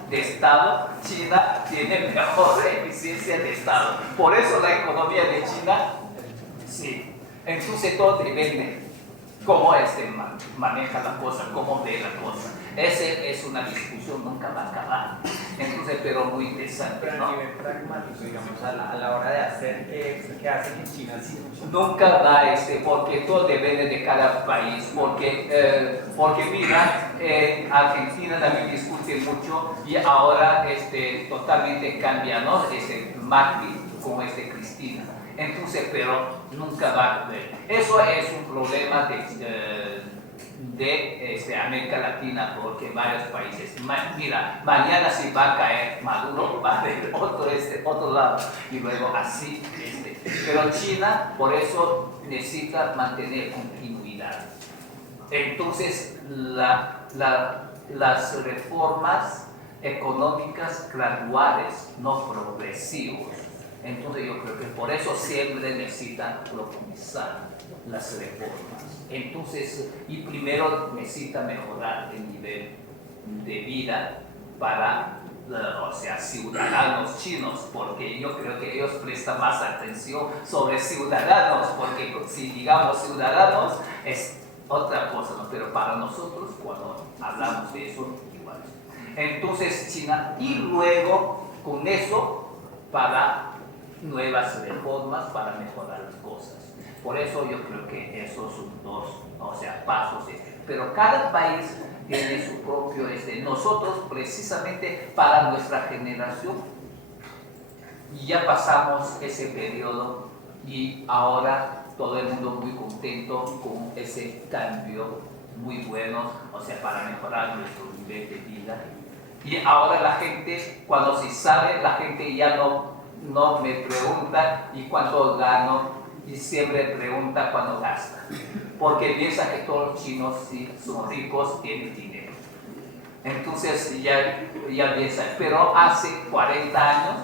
de Estado. China tiene mejor eficiencia de Estado. Por eso la economía de China, sí. Entonces todo depende cómo maneja la cosa, cómo ve la cosa. Esa es una discusión, nunca va a acabar. Entonces, pero muy interesante, pero ¿no? a nivel pragmático, digamos, a la hora de hacer, ¿qué hacen en China? Nunca va porque todo depende de cada país, porque mira, Argentina también discute mucho y ahora totalmente cambia, ¿no? Macri con Cristina. Entonces, pero nunca va a haber. Eso es un problema de América Latina, porque varios países, mira, mañana si va a caer Maduro, va a haber otro lado, y luego así, pero China, por eso necesita mantener continuidad. Entonces, las reformas económicas graduales, no progresivos. Entonces yo creo que por eso siempre necesitan profundizar las reformas. Entonces, y primero necesita mejorar el nivel de vida para, ciudadanos chinos, porque yo creo que ellos prestan más atención sobre ciudadanos, porque si digamos ciudadanos es otra cosa, ¿no? Pero para nosotros cuando hablamos de eso, igual. Entonces China, y luego con eso para nuevas reformas para mejorar las cosas. Por eso yo creo que esos son dos, pasos. Pero cada país tiene su propio, nosotros precisamente para nuestra generación ya pasamos ese periodo y ahora todo el mundo muy contento con ese cambio muy bueno, para mejorar nuestro nivel de vida. Y ahora la gente, cuando se sale, la gente ya no me pregunta y cuánto gano, y siempre pregunta cuánto gasta, porque piensa que todos los chinos, si son ricos, tienen dinero. Entonces ya piensa, pero hace 40 años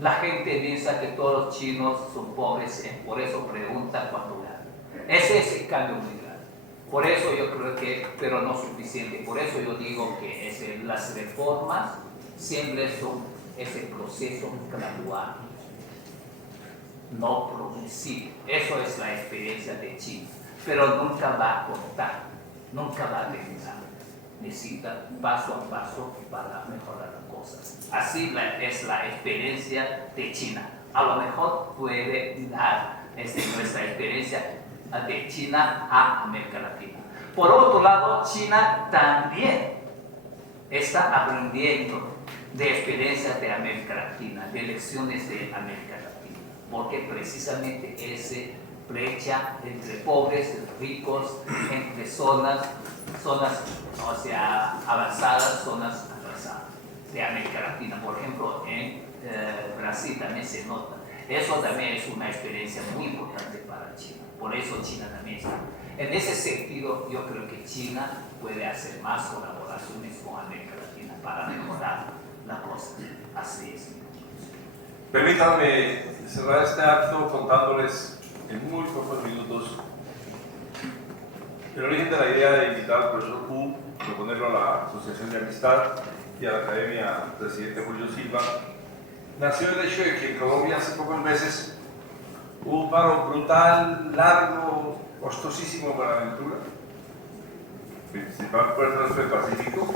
la gente piensa que todos los chinos son pobres, por eso pregunta cuánto ganan. Ese es el cambio muy grande. Por eso yo creo que, pero no suficiente, por eso yo digo que las reformas siempre son ese proceso gradual, no progresivo. Eso es la experiencia de China, pero nunca va a cortar, nunca va a terminar. Necesita paso a paso para mejorar las cosas. Así es la experiencia de China. A lo mejor puede dar nuestra experiencia de China a América Latina. Por otro lado, China también está aprendiendo de experiencias de América Latina, de lecciones de América Latina, porque precisamente esa brecha entre pobres y ricos, entre zonas avanzadas, zonas atrasadas de América Latina. Por ejemplo, en Brasil también se nota. Eso también es una experiencia muy importante para China. Por eso China también está. En ese sentido, yo creo que China puede hacer más colaboraciones con América Latina para mejorar la cosa. Así es. Permítanme cerrar este acto contándoles en muy pocos minutos el origen de la idea de invitar al profesor Hu, proponerlo a la Asociación de Amistad y a la Academia Presidente Julio Silva. Nació el hecho de que en Colombia hace pocos meses hubo un paro brutal, largo, costosísimo para Ventura, principal puerto nuestro del Pacífico,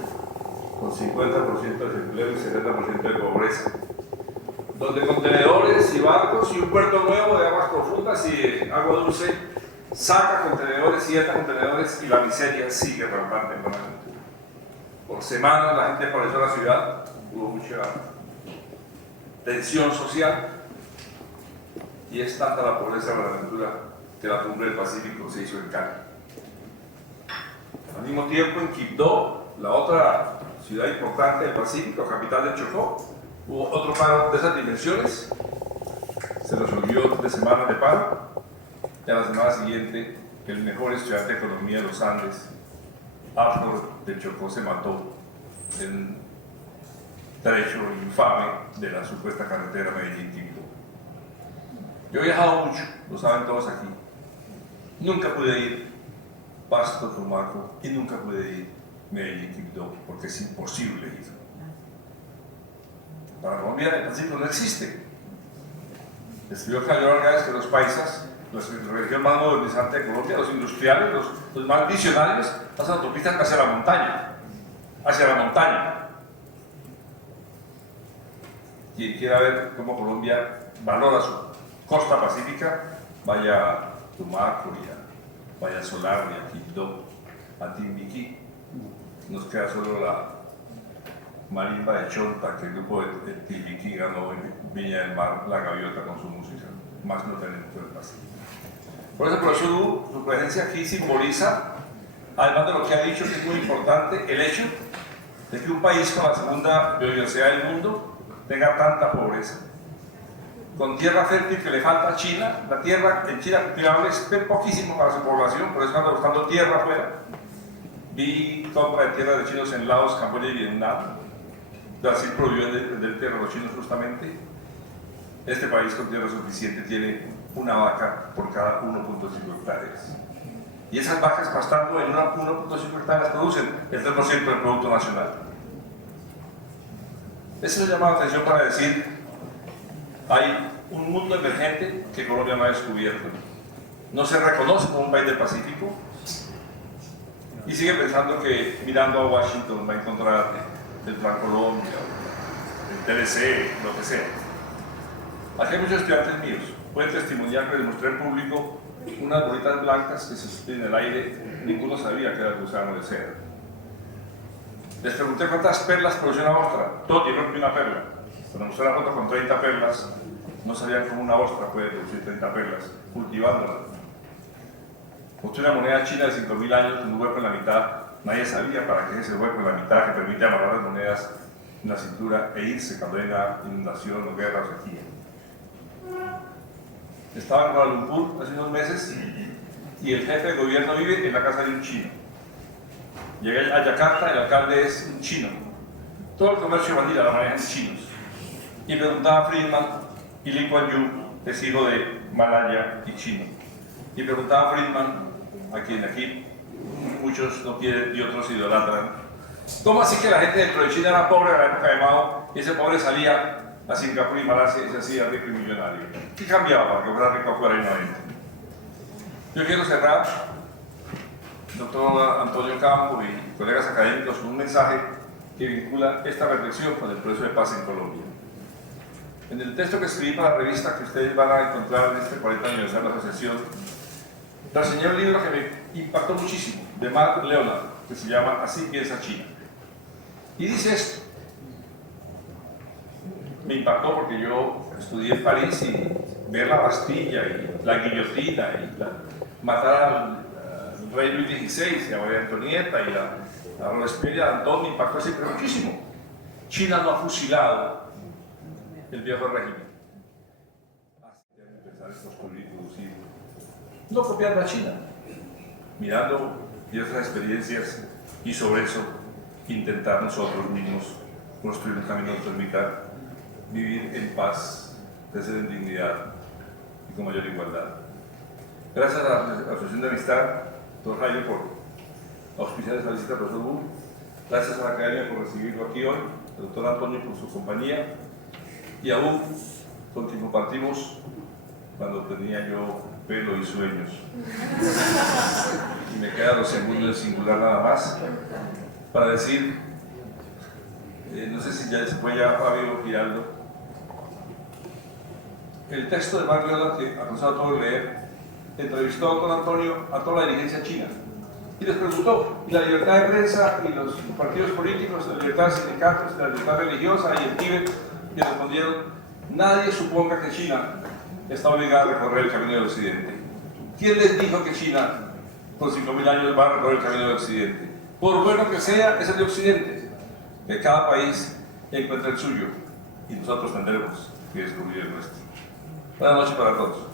con 50% de desempleo y 70% de pobreza, donde contenedores y barcos y un puerto nuevo de aguas profundas y de agua dulce saca contenedores y entra contenedores y la miseria sigue rampante en Buenaventura. Por semanas la gente apareció a la ciudad, hubo mucha tensión social y es tanta la pobreza de Buenaventura que la cumbre del Pacífico se hizo en Cali. Al mismo tiempo en Quibdó, la otra ciudad importante del Pacífico, capital del Chocó, hubo otro paro de esas dimensiones, se resolvió 3 semanas de paro y a la semana siguiente el mejor estudiante de economía de los Andes, Arthur del Chocó, se mató en un trecho infame de la supuesta carretera Medellín-Quibdó. Yo he viajado mucho, lo saben todos aquí. Nunca pude ir Pasto, Tumaco y nunca pude ir Medellín-Quibdó porque es imposible ir. Para Colombia el Pacífico no existe. Escribió Calderón Argáez que los paisas, la región más modernizante de Colombia, los industriales, los más visionarios, pasan autopistas hacia la montaña. Hacia la montaña. Quien quiera ver cómo Colombia valora su costa pacífica, vaya a Tumaco, vaya a Solari, a Quibdó, a Timbiquí. Nos queda solo la marimba de Chonta, que el grupo de Timbiquí ganó en Viña del Mar, La Gaviota, con su música. Más no tenemos en el Pacífico. Por eso, profesor Hu, su presencia aquí simboliza, además de lo que ha dicho, que es muy importante, el hecho de que un país con la segunda biodiversidad del mundo tenga tanta pobreza. Con tierra fértil que le falta a China, la tierra en China cultivable es poquísimo para su población, por eso anda buscando tierra afuera. Vi compra de tierra de chinos en Laos, Camboya y Vietnam. Brasil prohibió vender tierra a los chinos justamente. Este país con tierra suficiente tiene una vaca por cada 1.5 hectáreas. Y esas vacas pastando en 1.5 hectáreas producen el 3% del Producto Nacional. Eso llama la atención para decir, hay un mundo emergente que Colombia no ha descubierto. No se reconoce como un país del Pacífico y sigue pensando que mirando a Washington va a encontrar el Plan Colombia, el TLC, lo que sea. Aquí hay muchos estudiantes míos, pueden testimoniar que les mostré al público unas bolitas blancas que se suspenden en el aire, ninguno sabía que era el gusano de seda. Les pregunté cuántas perlas produce una ostra, todos dijeron que una perla. Cuando mostré la foto con 30 perlas, no sabían cómo una ostra puede producir 30 perlas, cultivándolas. Mostré una moneda china de 5.000 años con un hueco en la mitad, nadie sabía para qué es ese hueco en la mitad que permite amarrar las monedas en la cintura e irse cuando hay una inundación o guerra o sequía. Estaba en Kuala Lumpur hace unos meses y el jefe de gobierno vive en la casa de un chino. Llegué a Yakarta, el alcalde es un chino. Todo el comercio bandido lo manejan chinos. Y preguntaba a Friedman, y Lee Kuan Yew es hijo de malaya y chino. Y preguntaba a Friedman, a quien aquí muchos no quieren y otros idolatran, ¿cómo así que la gente dentro de China era pobre en la época de Mao y ese pobre salía a Singapur y Malasia y se hacía rico y millonario? ¿Qué cambiaba para que fuera rico afuera y no adentro? Yo quiero cerrar, doctor Antonio Campo y colegas académicos, con un mensaje que vincula esta reflexión con el proceso de paz en Colombia. En el texto que escribí para la revista que ustedes van a encontrar en este 40 aniversario de la asociación, reseñé un libro que me impactó muchísimo, de Mark Leonard, que se llama Así piensa China. Y dice esto. Me impactó porque yo estudié en París y ver la Bastilla y la guillotina y matar al rey Luis XVI y a María Antonieta y a Robespierre y a Danton me impactó siempre muchísimo. China no ha fusilado el viejo régimen. Pensar estos políticos y no copiar a China, mirando diversas experiencias y sobre eso intentar nosotros mismos construir un camino que permita vivir en paz, crecer en dignidad y con mayor igualdad. Gracias a la Asociación de Amistad, doctor Jaime, por auspiciar esta visita al profesor Hu. Gracias a la Academia por recibirlo aquí hoy, al doctor Antonio por su compañía y a Hu, con quien compartimos cuando tenía yo pelo y sueños. Y me queda los segundos en singular nada más para decir, no sé si ya se fue ya Fabio Giraldo, el texto de Mark Leonard que aconsejó a todos leer, entrevistó con Antonio a toda la dirigencia china y les preguntó, ¿y la libertad de prensa y los partidos políticos, la libertad de sindicatos, la libertad religiosa y el Tíbet? Y respondieron, nadie suponga que China está obligada a recorrer el camino del occidente. ¿Quién les dijo que China con 5.000 años va a recorrer el camino del occidente? Por bueno que sea, es el de occidente, que cada país encuentra el suyo y nosotros tendremos que descubrir el nuestro. Buenas noches para todos.